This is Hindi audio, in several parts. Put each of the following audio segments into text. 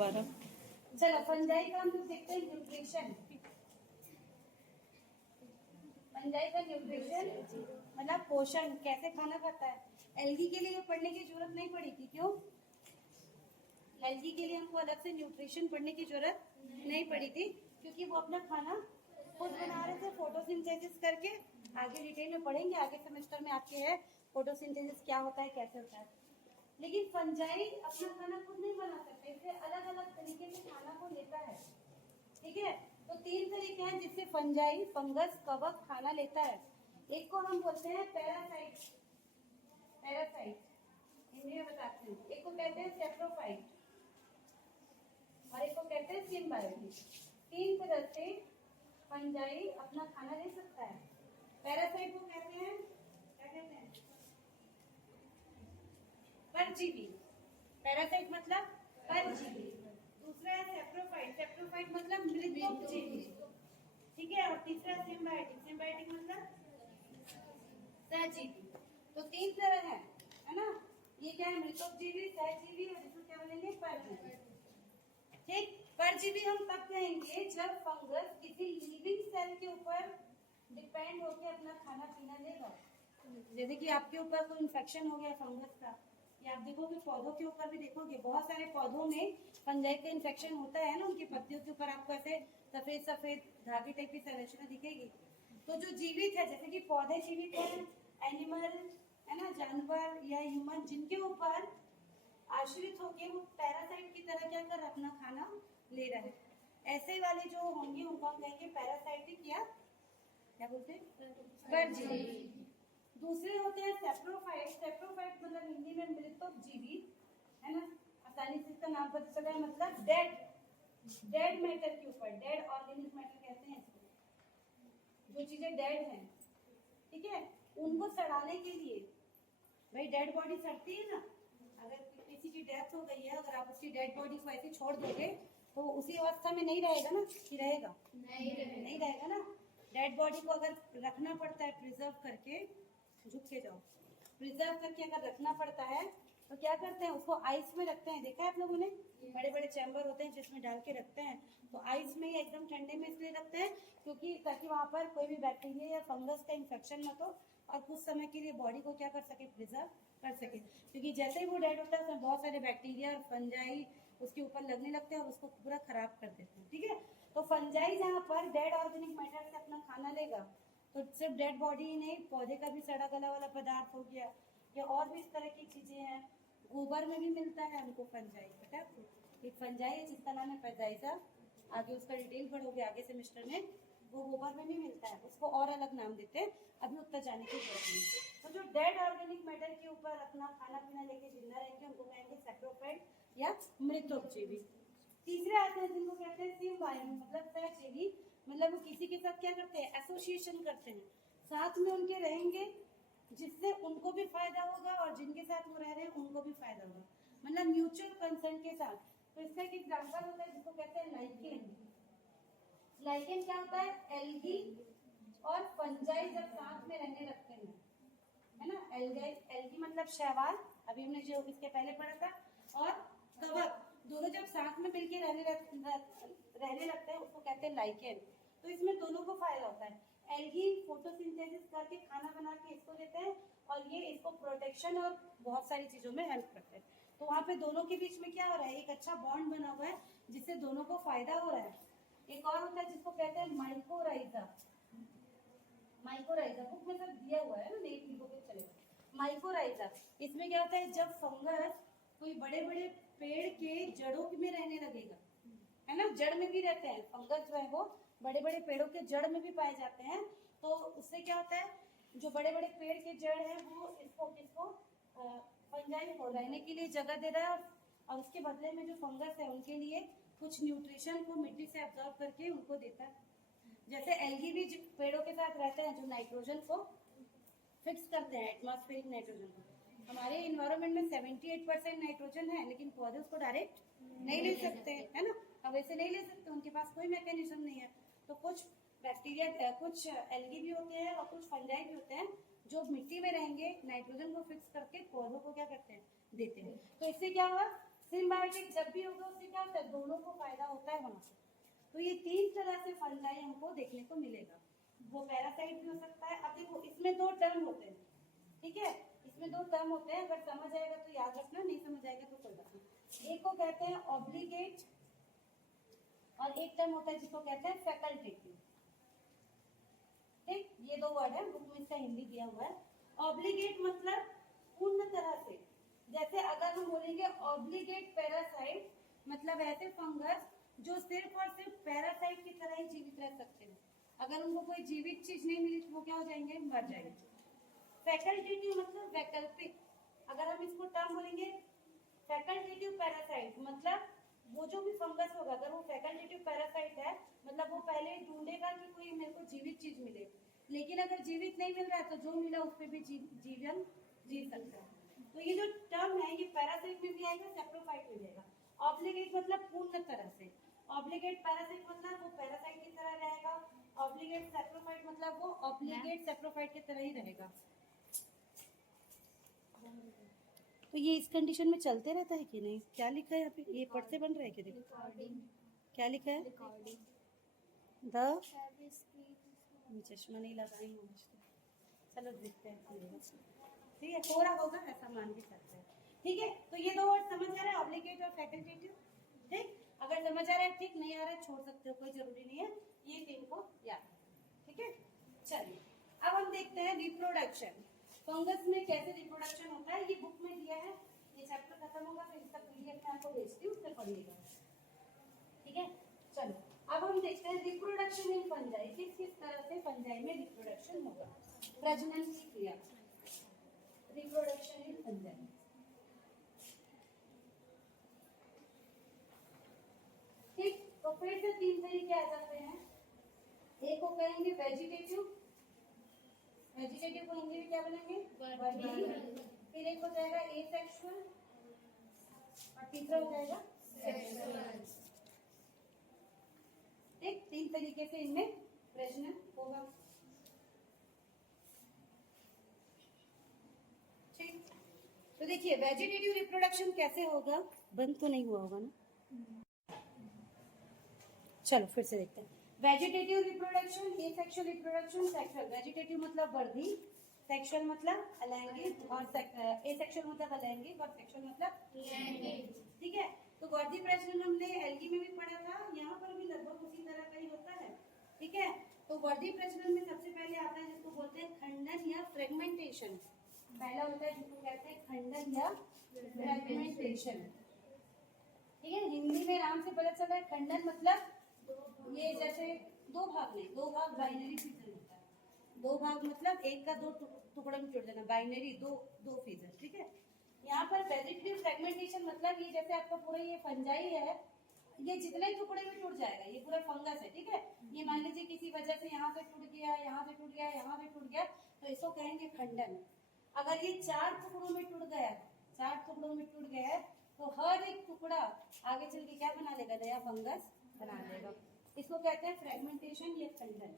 चलो फंजाई का हम लोग देखते हैं न्यूट्रिशन। फंजाई का न्यूट्रिशन मतलब पोषण, कैसे खाना खाता है। एल्गी के लिए पढ़ने की जरूरत नहीं पड़ी थी, क्यों? एल्गी के लिए हमको अलग से न्यूट्रिशन पढ़ने की जरूरत नहीं पड़ी थी, क्योंकि वो अपना खाना खुद बना रहे थे फोटोसिंथेसिस करके। आगे डिटेल में पढ़ेंगे, आगे सेमेस्टर में आपके है फोटोसिंथेसिस क्या होता है, कैसे होता है। लेकिन फंजाई अपना खाना खुद नहीं बना सकते, इसलिए अलग अलग तरीके से खाना को लेता है। ठीक है, तो 3 तरीके हैं जिससे फंजाई, फंगस, कवक खाना लेता है। एक को हम बोलते हैं पैरासाइट, पैरासाइट हिंदी में बताते हैं। एक को कहते हैं सेप्रोफाइट और एक को कहते हैं सिम्बायोटिक। 3 तरह से फंजाई अपना खाना ले सकता है। पैरासाइट को कहते हैं, क्या कहते हैं? परजीवी। पैरासाइट मतलब परजीवी। दूसरा है सेप्रोफाइट, सेप्रोफाइट मतलब मृतोपजीवी। ठीक है, और तीसरा सिम्बायोटिक, सिम्बायोटिक मतलब सहजीवी। तो 3 तरह है ना। ये क्या है? मृतोपजीवी, सहजीवी और इसको क्या बोलेंगे? परजीवी। ठीक, परजीवी हम तब कहेंगे जब फंगस किसी लिविंग सेल के ऊपर डिपेंड होकर अपना खाना पीना लेगा। जैसे कि आपके ऊपर कोई इन्फेक्शन हो गया फंगस का, या आप देखोगे पौधों के ऊपर भी देखोगे, बहुत सारे पौधों में फंजाई का इन्फेक्शन होता है ना। उनकी पत्तियों के ऊपर आपको ऐसे सफेद सफेद धागे टाइप की संरचना दिखेगी। तो जो जीवित है, जैसे कि पौधे जीवित है, एनिमल है ना, जानवर या ह्यूमन, जिनके ऊपर आश्रित होके वो पैरासाइट की तरह क्या कर रहा है? अपना खाना ले रहा है। ऐसे वाले जो होंगे उनको हम कहेंगे पैरासाइटिक या क्या बोलते हैं? परजीवी। दूसरे होते हैं सेप्रोफाइट। सेप्रोफाइट मतलब हिंदी में मृतोपजीवी, है ना। आसानी से इसका नाम पता चला है, मतलब डेड, डेड मैटर के ऊपर, डेड ऑर्गेनिक मैटर कहते हैं इसको, जो चीजें डेड हैं, ठीक है, उनको सड़ाने के लिए। भाई डेड बॉडी सड़ती है ना, अगर किसी की डेथ हो गई है, अगर आप उसकी डेड बॉडी को ऐसे छोड़ दोगे तो उसी अवस्था में नहीं रहेगा ना, कि रहेगा? नहीं रहेगा ना। डेड बॉडी को अगर रखना पड़ता है प्रिजर्व करके, झुक के जाओ, प्रिजर्व करके अगर रखना पड़ता है तो क्या करते हैं? उसको आइस में रखते हैं। देखा है आप लोगों ने? बड़े बड़े चैम्बर होते हैं जिसमें डाल के रखते हैं। तो आइस में ही एकदम ठंडे में इसलिए रखते हैं क्योंकि ताकि वहां पर कोई भी बैक्टीरिया या फंगस का इन्फेक्शन मत हो और कुछ समय के लिए बॉडी को क्या कर सके? प्रिजर्व कर सके। क्योंकि जैसे ही वो डेड होता है उसमें बहुत सारे बैक्टीरिया और फंजाई उसके ऊपर लगने लगते हैं और उसको पूरा खराब कर देते हैं। ठीक है, तो फंजाई जहाँ पर डेड ऑर्गेनिक मैटर से अपना खाना लेगा, तो सिर्फ डेड बॉडी ही नहीं, पौधे का भी सड़ा गला वाला पदार्थ हो गया या और भी इस तरह की चीजें हैं। गोबर में भी मिलता है हमको फंजाई, पता है आपको? एक फंजाई है जिसका नाम है पैजाइजा, आगे उसका डिटेल पढ़ोगे आगे सेमेस्टर में। वो गोबर में भी मिलता है, उसको और अलग नाम देते हैं, अभी उतना जाने की जरूरत नहीं। तो जो डेड ऑर्गेनिक मैटर के ऊपर अपना खाना पीना लेके जिंदा रहेंगे उनको कहेंगे सेप्रोफाइट या मृतोपजीवी। तीसरे आते हैं जिनको कहते हैं सिम्बायोटिक, मतलब सहजीवी। मतलब वो किसी के साथ क्या करते हैं? एसोसिएशन करते हैं, साथ में उनके रहेंगे, जिससे उनको भी फायदा होगा और जिनके साथ वो रह रहे हैं उनको भी फायदा होगा, मतलब म्यूचुअल कंसर्न के साथ। तो इसका एक एग्जाम्पल होता है जिसको कहते हैं लाइकेन। लाइकेन क्या होता है? एल्गी और फंजाई जब साथ में रहने लगते हैं, है ना। एल्गी मतलब शैवाल, अभी हमने जो इसके पहले पढ़ा था, और कवक, दोनों जब साथ में मिलकर रहने लगते हैं उसको कहते हैं लाइकेन। तो इसमें दोनों को फायदा होता है। एल्गी फोटोसिंथेसिस करके खाना बना के इसको देते हैं और ये इसको प्रोटेक्शन और बहुत सारी चीजों में हेल्प करते हैं। तो वहां पे दोनों के बीच में क्या हो रहा है? एक अच्छा बॉन्ड बना हुआ है जिससे दोनों को फायदा हो रहा है। एक और होता है जिसको कहते हैं माइकोराइजा। माइकोराइजा बुक में सब दिया हुआ है ना, नहीं लिखोगे चलेगा। माइकोराइजा, इसमें क्या होता है? जब फंगस कोई बड़े बड़े पेड़ के जड़ों में रहने लगेगा, है ना, जड़ में भी रहते हैं फंगस जो है वो बड़े बड़े पेड़ों के जड़ में भी पाए जाते हैं। तो उससे क्या होता है? जो बड़े बड़े पेड़ के जड़ है वो इसको किसको फंजाई को रहने के लिए जगह दे रहा है, और उसके बदले में जो फंगस है उनके लिए कुछ न्यूट्रिशन को मिट्टी से एब्जॉर्ब करके उनको देता है। जैसे एल्गी भी पेड़ों के साथ रहते हैं जो नाइट्रोजन को फिक्स करते हैं, एटमॉस्फेरिक नाइट्रोजन को। हमारे इन्वायरमेंट में 78% नाइट्रोजन है, लेकिन पौधे उसको डायरेक्ट नहीं ले सकते, है ना। अब ऐसे नहीं ले सकते, उनके पास कोई मैकेनिज्म नहीं है। तो कुछ बैक्टीरिया, कुछ एल्गी भी होते हैं और कुछ फंजाई भी होते हैं जो मिट्टी में रहेंगे, नाइट्रोजन को फिक्स करके पौधों को क्या करते हैं? देते हैं। तो इससे क्या हुआ? सिम्बायोटिक जब भी होगा उससे क्या होता है, दोनों को फायदा होता है वहां से। तो ये 3 तरह से फंजाई हमको देखने को मिलेगा। वो पैरासाइट भी हो सकता है। अब देखो इसमें 2 टर्म होते हैं, ठीक है, इसमें 2 टर्म होते हैं, अगर समझ आएगा तो याद रखना, नहीं समझ आएगा तो कोई बात नहीं। एक को कहते हैं ऑब्लिगेट और एक टर्म होता है जिसको कहते हैं फैकल्टेटिव। ठीक, ये 2 वर्ड है, बुक में इसका हिंदी दिया हुआ है। ऑब्लिगेट मतलब पूर्ण तरह से, जैसे अगर हम बोलेंगे ऑब्लिगेट पैरासाइट मतलब ऐसे फंगस जो सिर्फ और सिर्फ पैरासाइट की तरह ही जीवित रह सकते हैं। अगर उनको कोई जीवित चीज नहीं मिली तो वो क्या हो जाएंगे, मर जाएंगे। फैकल्टेटिव मतलब वैकल्पिक। अगर हम इसको टर्म बोलेंगे फैकल्टेटिव पैरासाइट मतलब वो जो भी फंगस होगा, अगर वो फैकल्टेटिव पैरासाइट है मतलब वो पहले ढूंढेगा कि कोई मेरे को जीवित चीज मिले, लेकिन अगर जीवित नहीं मिल रहा है तो जो मिला उस पर भी जीवन जी सकता है। तो ये जो टर्म है ये पैरासाइट में भी आएगा, सेप्रोफाइट में भी आएगा। ऑब्लिगेट मतलब पूर्ण तरह से, ऑब्लिगेट पैरासाइट मतलब वो पैरासाइट की तरह रहेगा, ऑब्लिगेट सेप्रोफाइट मतलब वो ऑब्लिगेट सेप्रोफाइट की तरह ही रहेगा। तो ये इस कंडीशन में चलते रहता है कि नहीं, क्या लिखा है यहाँ पे, ये पढ़ते बन रहा है कि देखो क्या लिखा है, द चश्मा नहीं लगाई हूँ, चलो देखते हैं, ठीक है, हो रहा होगा ऐसा मान के चलते हैं। ठीक है, तो ये 2 वर्ड समझ आ रहा है, ऑब्लिगेट और फैकल्टेटिव। ठीक, अगर समझ आ रहा है ठीक, नहीं आ रहा है छोड़ सकते हो, कोई जरूरी नहीं है, ये 3 को याद है। ठीक है, चलिए अब हम देखते हैं रिप्रोडक्शन। फंगस में कैसे रिप्रोडक्शन होता है, ये बुक में दिया है, ये चैप्टर खत्म होगा फिर इसका पीडीएफ मैं आपको भेजती हूँ, उससे पढ़िएगा। ठीक है, चलो अब हम देखते हैं रिप्रोडक्शन इन फंजाई, किस किस तरह से फंजाई में रिप्रोडक्शन होगा, प्रजनन की क्रिया, रिप्रोडक्शन इन फंजाई। ठीक, तो फिर से 3 तरीके आ जाते हैं। एक को कहेंगे वेजिटेटिव, वेजिटेटिव को हिंदी में क्या बोलेंगे, वर्धी। फिर एक हो जाएगा एसेक्सुअल और तीसरा हो जाएगा सेक्सुअल। ठीक, 3 तरीके से इनमें प्रजनन होगा। ठीक, तो देखिए वेजिटेटिव रिप्रोडक्शन कैसे होगा, बंद तो नहीं हुआ होगा ना, चलो फिर से देखते हैं। Vegetative reproduction, asexual reproduction, sexual. Vegetative मतलब वर्धी, सेक्सुअल मतलब अलैंगिक और एसेक्सुअल मतलब अलैंगिक और सेक्सुअल मतलब लैंगिक। ठीक है, तो वर्धी प्रजनन हमने एल्गी में भी पढ़ा था, यहाँ पर भी लगभग उसी तरह का ही होता है। ठीक है, तो वर्धी प्रजनन में सबसे पहले आता है जिसको बोलते हैं खंडन या फ्रेगमेंटेशन। पहला होता है जिसको कहते हैं खंडन या फ्रेगमेंटेशन। ठीक है, हिंदी में आराम से पता चल रहा है, खंडन मतलब ये जैसे 2 भाग में, 2 भाग बाइनरी फिजन होता है, 2 भाग मतलब एक का 2 टुकड़े में टूट जाना, बाइनरी 2 फिजन। ठीक है, यहाँ पर वेजिटेटिव फ्रेगमेंटेशन मतलब ये जैसे आपका पूरा ये फंजाई है, ये जितने टुकड़े में टूट जाएगा, ये पूरा फंगस है। ठीक है, ये मान लीजिए किसी वजह से यहाँ से टूट गया, यहाँ से टूट गया, यहाँ से टूट गया, तो इसको कहेंगे खंडन। अगर ये 4 टुकड़ों में टूट गया, 4 टुकड़ों में टूट गया है, तो हर एक टुकड़ा आगे चल के क्या बना लेगा, नया फंगस बना लेगा, इसको कहते हैं फ्रेगमेंटेशन या खंडन।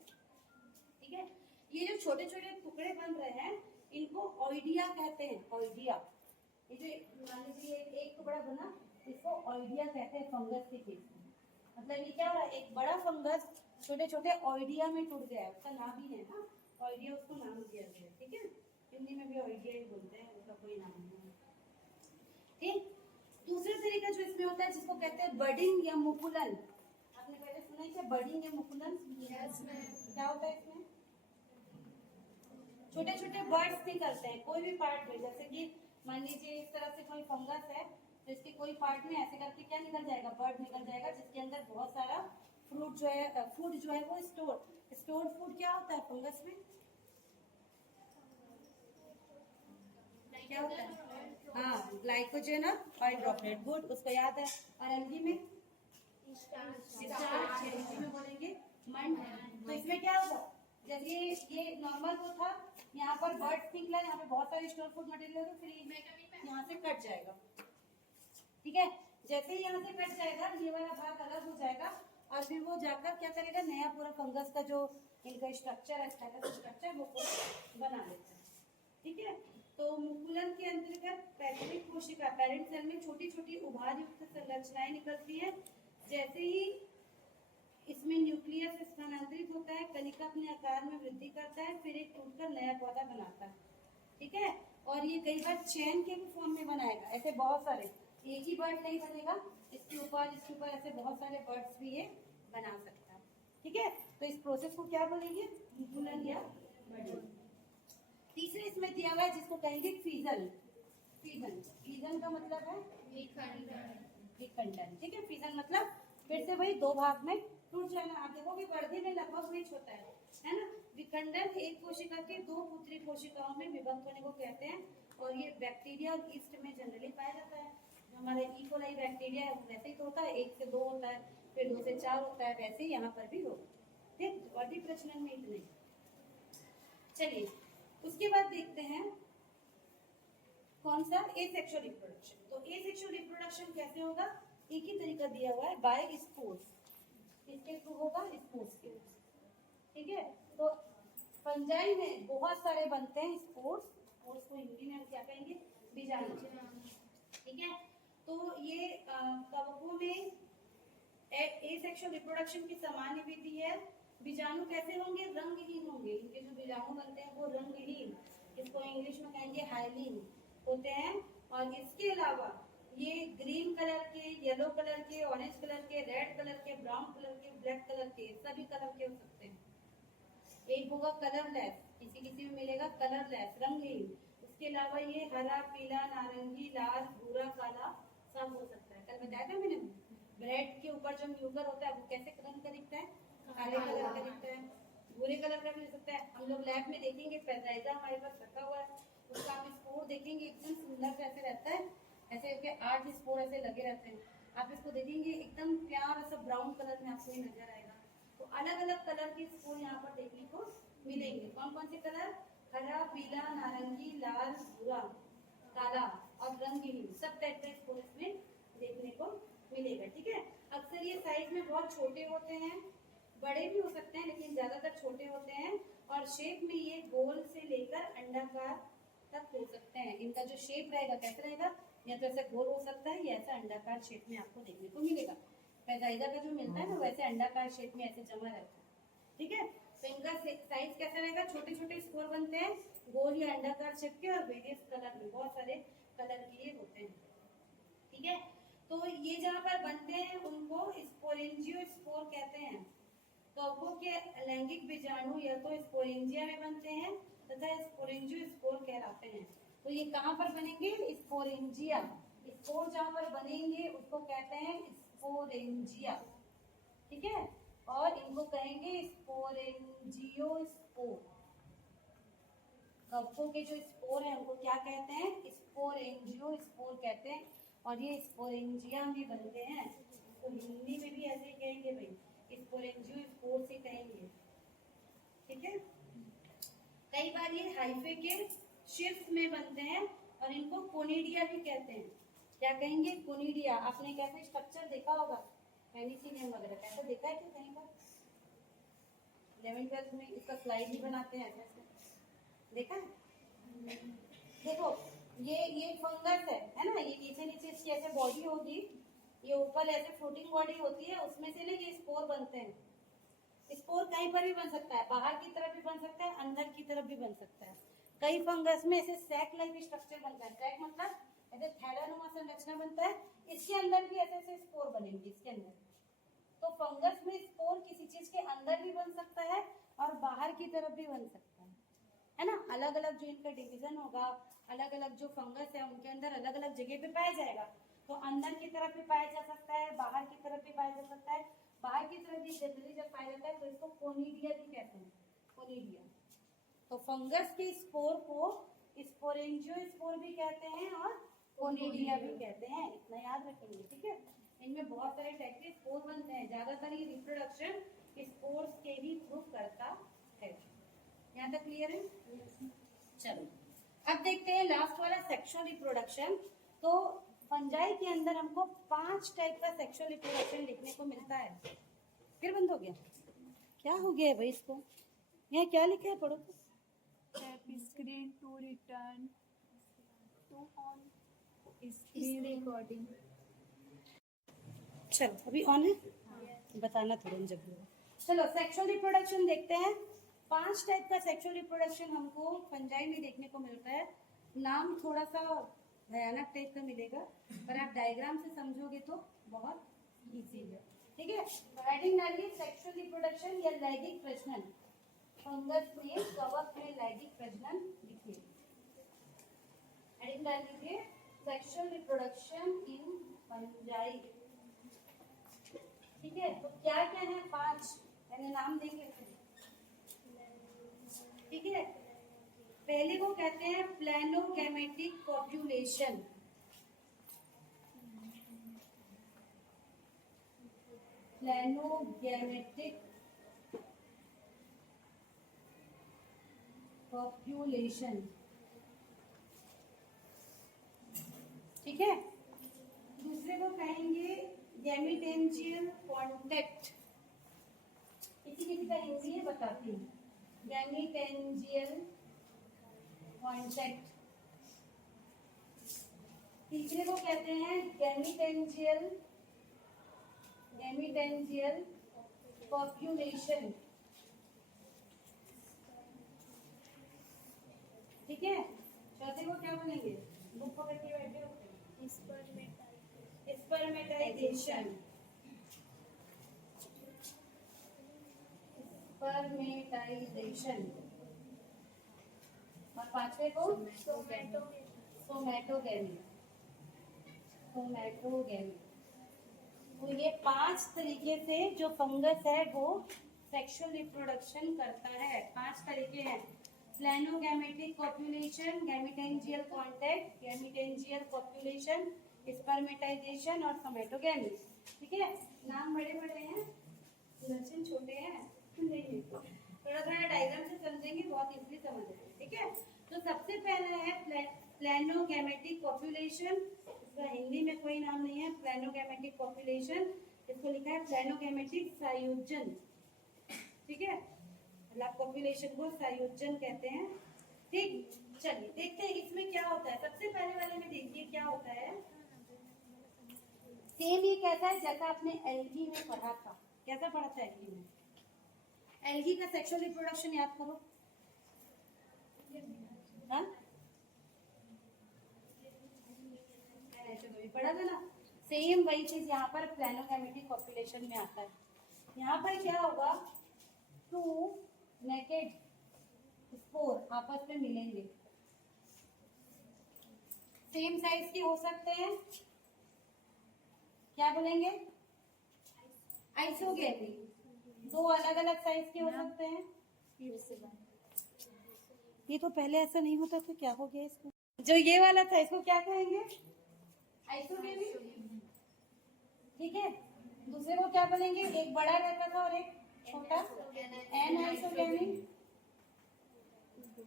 ठीक है, ये जो छोटे छोटे टुकड़े बन रहे हैं इनको ऑइडिया कहते हैं, ऑइडिया। ये जो मान लीजिए एक टुकड़ा बना, इसको ऑइडिया कहते हैं फंगस के केस में। मतलब ये क्या हो रहा है, एक बड़ा फंगस छोटे छोटे ऑइडिया में टूट गया है, उसका नाम ही है ना ऑइडिया, उसको नाम दिया गया है। ठीक है, हिंदी में भी ऑइडिया ही बोलते हैं, उसका कोई नाम नहीं है। ठीक, दूसरा तरीका जो इसमें होता है जिसको कहते हैं बडिंग या मुकुलन, आपने पहले सुना ही था बडिंग या मुकुलन। क्या होता है इसमें, छोटे छोटे बर्ड्स निकलते हैं कोई भी पार्ट में, जैसे कि मान लीजिए इस तरह से कोई फंगस है तो इसके कोई पार्ट में ऐसे करके क्या निकल जाएगा, बर्ड निकल जाएगा, जिसके अंदर बहुत सारा फ्रूट जो है, फूड जो है वो स्टोर्ड फूड क्या होता है फंगस में, क्या होता है, हाँ ग्लाइकोजन और ऑयल ड्रॉपलेट, गुड, उसको याद है। और एल्गी में स्टार्च में बोलेंगे मंड। तो इसमें क्या होगा, जैसे ये नॉर्मल तो था, यहाँ पर बर्ड्स निकला, यहाँ पे बहुत सारे स्टोर फूड मटेरियल होगा, फिर यहाँ से कट जाएगा। ठीक है, जैसे ही यहाँ से कट जाएगा ये वाला भाग अलग हो जाएगा और फिर वो जाकर क्या करेगा, नया पूरा फंगस का जो इनका स्ट्रक्चर है, स्ट्रक्चर वो बना लेता है। ठीक है, तो मुकुलन के अंतर्गत पैतृक कोशिका पेरेंट सेल में छोटी छोटी उभार युक्त संरचनाएं निकलती है। जैसे ही इसमें न्यूक्लियस स्थानांतरित होता है, कलिका अपने आकार में वृद्धि करता है, फिर एक टूटकर नया पौधा बनाता है। ठीक है, और ये कई बार चैन के फॉर्म में बनाएगा, ऐसे बहुत सारे, एक ही बर्ड नहीं बनेगा, इसके ऊपर ऐसे बहुत सारे बर्ड्स भी ये बना सकता है। ठीक है, तो इस प्रोसेस को क्या बोलेंगे? मुकुलन या बर्डिंग। तीसरे इसमें दिया हुआ है जिसको कहेंगे फीजन। फीजन का मतलब है विखंडन। ठीक है, फीजन मतलब फिर से वही दो भाग में टूट जाना। आप देखोगे वर्दी में लगभग वही होता है ना। विखंडन एक कोशिका के दो पुत्री कोशिकाओं में विभक्त होने को कहते हैं, और ये बैक्टीरिया और ईस्ट में जनरली पाया जाता है। जो हमारा इकोलाई बैक्टीरिया है वैसे ही तो होता है, 1 से 2 होता है, फिर 2 से 4 होता है, वैसे ही यहाँ पर भी होगा। ठीक, वर्दी प्रचलन में इतने। चलिए उसके बाद देखते हैं कौन सा एसेक्सुअल रिप्रोडक्शन। तो एसेक्सुअल रिप्रोडक्शन कैसे होगा? एक ही तरीका दिया हुआ है, बाय स्पोर्स। इसके थ्रू होगा, स्पोर्स के। ठीक है, तो फंजाई में बहुत सारे बनते हैं स्पोर्स को हिंदी में हम क्या कहेंगे? बीजाणु। ठीक है, तो ये कवकों में एसेक्सुअल रिप्रोडक्शन की सामान्य विधि है। बीजाणु कैसे होंगे? रंगहीन होंगे। इनके जो बीजाणु बनते हैं वो रंगहीन, इसको इंग्लिश में कहेंगे हाइलीन होते हैं। और इसके अलावा ये ग्रीन कलर के, येलो कलर के, ऑरेंज कलर के, रेड कलर के, ब्राउन कलर के, ब्लैक कलर के, सभी कलर के हो सकते हैं। एक होगा कलरलेस, किसी किसी में मिलेगा कलरलेस, रंगहीन। उसके अलावा ये हरा, पीला, नारंगी, लाल, भूरा, काला सब हो सकता है। कल बताया था मैंने, ब्रेड के ऊपर जो म्यूगर होता है वो कैसे रंग का दिखता है? काले कलर का दिखता है। भूरे कलर का भी हो सकता है। हम लोग लैब में देखेंगे, पेंजाइजा हमारे पास रखा हुआ है, उसका आप स्पोर देखेंगे, एकदम सुंदर से ऐसे रहता है, ऐसे करके 8 स्पोर ऐसे लगे रहते हैं। आप इसको देखेंगे एकदम प्यारा सा ब्राउन कलर में आपको ये नजर आएगा। तो अलग अलग कलर के स्पोर यहाँ पर देखने को मिलेंगे। कौन कौन से कलर? हरा, पीला, नारंगी, लाल, भूरा, काला और रंगीन, सब टाइप के स्पोर इसमें देखने को मिलेगा। ठीक है, अक्सर ये साइज में बहुत छोटे होते हैं, बड़े भी हो सकते हैं लेकिन ज्यादातर छोटे होते हैं। और शेप में ये गोल से लेकर अंडाकार तक हो सकते हैं। इनका जो शेप रहेगा कैसे रहेगा? या तो ऐसे गोल हो सकता है या ऐसा अंडाकार शेप में आपको देखने को मिलेगा। पेंजाइजा का जो मिलता है ना वैसे अंडाकार शेप में ऐसे जमा रहता है। ठीक है, तो इनका साइज कैसा रहेगा? छोटे छोटे स्पोर बनते हैं गोल या अंडाकार शेप के, और वेरियस कलर में, बहुत सारे कलर के ये होते हैं। ठीक है, तो ये जहाँ पर बनते हैं उनको स्पोरेंजियोस्पोर कहते हैं। कवकों के लैंगिक बीजाणु या तो स्पोरेंजिया में बनते हैं तथा स्पोरेंजियोस्पोर कहलाते हैं। तो ये कहाँ पर बनेंगे? स्पोरेंजिया। स्पोर जहाँ पर बनेंगे उसको कहते हैं स्पोरेंजिया। ठीक है, और इनको कहेंगे स्पोरेंजियोस्पोर। कवकों के जो स्पोर है उनको क्या कहते हैं? स्पोरेंजियोस्पोर कहते हैं। और ये स्पोरेंजिया में बनते हैं, तो हिंदी में भी ऐसे ही कहेंगे भाई, स्पोरेंजियोस्पोर से कहेंगे। ठीक है, कई बार ये हाइफे के शीर्ष में बनते हैं और इनको कोनिडिया भी कहते हैं। क्या कहेंगे? कोनिडिया। आपने कैसे स्ट्रक्चर देखा होगा पेनिसिलियम वगैरह, कैसे देखा है क्या कहीं पर? 11th-12th में इसका स्लाइड भी बनाते हैं, ऐसे देखा है? देखो ये फंगस है ना, ये नीचे नीचे इसकी ऐसे बॉडी होगी, ये ऊपर ऐसे फ्लोटिंग बॉडी होती है, उसमें से ना ये स्पोर बनते हैं। स्पोर कहीं पर भी बन सकता है, बाहर की तरफ भी बन सकता है, अंदर की तरफ भी बन सकता है। कई फंगस में ऐसे सैक लाइक स्ट्रक्चर बनता है। सैक मतलब ऐसे थैलानुमा संरचना बनता है, इसके अंदर भी ऐसे ऐसे स्पोर बनेंगे इसके अंदर। तो फंगस में स्पोर किसी चीज के अंदर भी बन सकता है और बाहर की तरफ भी बन सकता है ना। अलग अलग जो इनका डिवीजन होगा, अलग अलग जो फंगस है उनके अंदर अलग अलग जगह पे पाया जाएगा। तो अंदर की तरफ भी पाया जा सकता है, बाहर की तरफ भी पाया जा सकता है। बाहर की तरफ भी जनरली जब पाया जाता है तो इसको कोनिडिया भी कहते हैं, कोनिडिया। तो फंगस के स्पोर को स्पोरेंजियोस्पोर भी कहते हैं और कोनिडिया भी कहते हैं, इतना याद रखेंगे। ठीक है, इनमें बहुत सारे टाइप के स्पोर बनते हैं, ज्यादातर ये रिप्रोडक्शन स्पोर्स के ही थ्रू करता है। यहाँ तक क्लियर है? चलो अब देखते हैं लास्ट वाला सेक्सुअल रिप्रोडक्शन। तो फंजाई के अंदर हमको 5 टाइप का सेक्सुअल रिप्रोडक्शन देखने को मिलता है। फिर बंद हो गया, क्या हो गया है भाई इसको? यहाँ क्या लिखा है, पढ़ो तो। Step screen to return recording. चलो अभी ऑन है, बताना तुरंत जब भी हो। चलो सेक्सुअल रिप्रोडक्शन देखते हैं। 5 टाइप का सेक्सुअल रिप्रोडक्शन हमको फंजाई में देखने को मिलता है। नाम थोड़ा सा भयानक टाइप का मिलेगा, पर आप डायग्राम से समझोगे तो बहुत इजी है। ठीक है, हेडिंग डालिए सेक्सुअल रिप्रोडक्शन या लैंगिक प्रजनन। फंगस में, कवक में लैंगिक प्रजनन लिखिए। हेडिंग डाल लीजिए सेक्सुअल रिप्रोडक्शन इन फंजाई। ठीक है, तो क्या क्या है? 5 मैंने नाम देंगे। ठीक है, पहले को कहते हैं प्लेनोगैमेटिक पॉपुलेशन। प्लेनोगैमेटिक पॉपुलेशन। ठीक है, दूसरे को कहेंगे गैमिटेंजियल कॉन्टेक्ट। किसी किसी का हिंदी है बताती हूँ। Gametangial contact. तीसरे को कहते हैं गैमिटेंजियल पॉपुलेशन। ठीक है, चौथे को क्या बोलेंगे? बुक पकड़ के बैठे हो। स्पर्मेटाइजेशन। और पांचवे को सोमैटोगेमी। तो ये 5 तरीके से जो फंगस है वो सेक्सुअल रिप्रोडक्शन करता है। 5 तरीके हैं। प्लेनोगैमेटिक population, gametangial contact, gametangial population, spermatization और सोमैटोगेमी। ठीक है, नाम बड़े बड़े हैं, दर्शन छोटे हैं। नहीं, थोड़ा थोड़ा डायग्राम से समझेंगे, बहुत इजीली समझ आएंगे। ठीक है, तो सबसे पहला है प्लेनोगैमेटिक पॉपुलेशन। इसका हिंदी में कोई नाम नहीं है, प्लेनोगैमेटिक पॉपुलेशन। इसको लिखा है प्लेनोगैमेटिक संयोजन। ठीक है, मतलब पॉपुलेशन को संयोजन कहते हैं। ठीक, चलिए देखते हैं इसमें क्या होता है। सबसे पहले वाले में देखिए क्या होता है। सेम ये कहता है जैसा आपने एल्गी में पढ़ा था। कैसा पढ़ा था एल्गी में? एल्गी का सेक्सुअल रिप्रोडक्शन याद करो। हाँ, पढ़ा था ना। सेम वही चीज यहाँ पर प्लेनोगैमेटिक पॉपुलेशन में आता है। यहाँ पर क्या होगा, 2 नेकेड स्पोर आपस में मिलेंगे। सेम साइज के हो सकते हैं, क्या बोलेंगे? आइसोगेमी। 2 अलग अलग साइज के हो सकते हैं। ये तो पहले ऐसा नहीं होता था, क्या हो गया इसको? जो ये वाला था इसको क्या कहेंगे? आइसोगेमी। ठीक है, दूसरे को क्या बोलेंगे? एक बड़ा रहता था और एक छोटा, एन आइसोगेमी।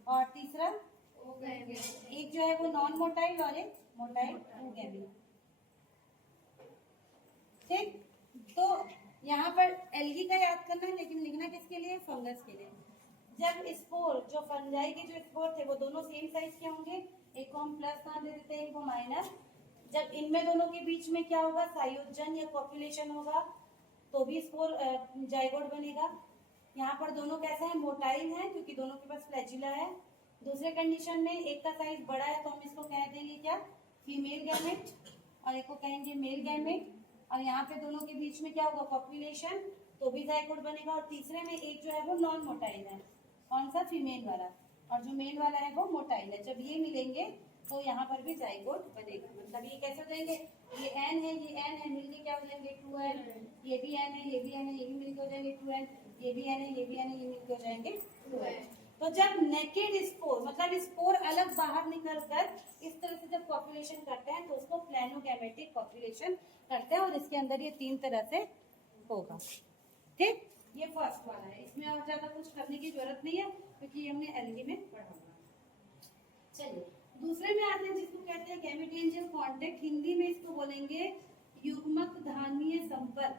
और तीसरा एक जो है वो नॉन मोटाइल और एक मोटाइल ओगेमी। ठीक, तो यहाँ पर एल्गी का याद करना है, लेकिन लिखना किसके लिए? फंगस के लिए। जब स्पोर, जो फंजाई के जो स्पोर थे वो दोनों सेम साइज के होंगे, एक को हम प्लस ना दे देते हैं, एक को माइनस। जब इनमें दोनों के बीच में क्या होगा? संयोजन या पॉपुलेशन होगा, तो भी स्पोर जाइगोट बनेगा। यहाँ पर दोनों कैसे हैं? मोटाइल हैं, क्योंकि दोनों के पास फ्लैजिला है। दूसरे कंडीशन में एक का साइज बड़ा है तो हम इसको कह देंगे क्या? फीमेल गैमेट, और एक को कहेंगे मेल गैमेट। और यहाँ पे दोनों के बीच में क्या होगा? पॉपुलेशन, तो भी जाइगोट बनेगा। और तीसरे में एक जो है वो नॉन मोटाइल है, कौन सा? फीमेल वाला, और जो मेल वाला है वो मोटाइल है। जब ये मिलेंगे तो यहाँ पर भी जाइगोट बनेगा। मतलब ये कैसे हो जाएंगे? ये एन है, ये एन है, मिलके क्या हो जाएंगे? 2n। ये भी एन है, ये भी एन है, ये भी मिलके हो जाएंगे 2n। ये भी एन है, ये भी एन है, ये मिलके हो जाएंगे 2n। तो जब नेकेड स्पोर, मतलब स्पोर अलग बाहर निकल कर इस तरह से जब पॉपुलेशन करते हैं तो उसको प्लेनोगैमेटिक पॉपुलेशन करते हैं। और इसके अंदर ये 3 तरह से होगा। ठीक, ये फर्स्ट वाला है, इसमें और ज्यादा कुछ करने की जरूरत नहीं है, क्योंकि ये हमने एल्गी में पढ़ा हुआ। चलिए दूसरे में आते हैं, जिसको कहते हैं गैमिटेंजियल कॉन्टैक्ट। हिंदी में इसको बोलेंगे युग्मक धानीय संपर्क।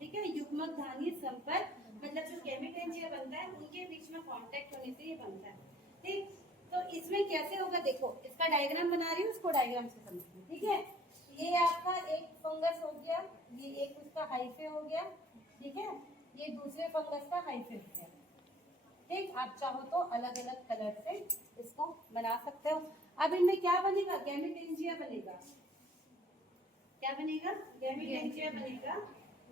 ठीक है, युग्मक धानीय संपर्क मतलब जो गैमिटेंजिया बनता है उनके बीच में कांटेक्ट होने से ये बनता है। ठीक, तो इसमें कैसे होगा देखो, इसका डायग्राम बना रही हूँ, उसको डायग्राम से समझिए, ठीक है। ये आपका एक फंगस हो गया, ये एक उसका हाइफे हो गया, ठीक है। ये दूसरे फंगस का हाइफे हो गया, ठीक। आप चाहो तो अलग अलग कलर से इसको बना सकते हो। अब इनमें क्या बनेगा, गैमेटेंजिया बनेगा। क्या बनेगा, गैमेटेंजिया बनेगा,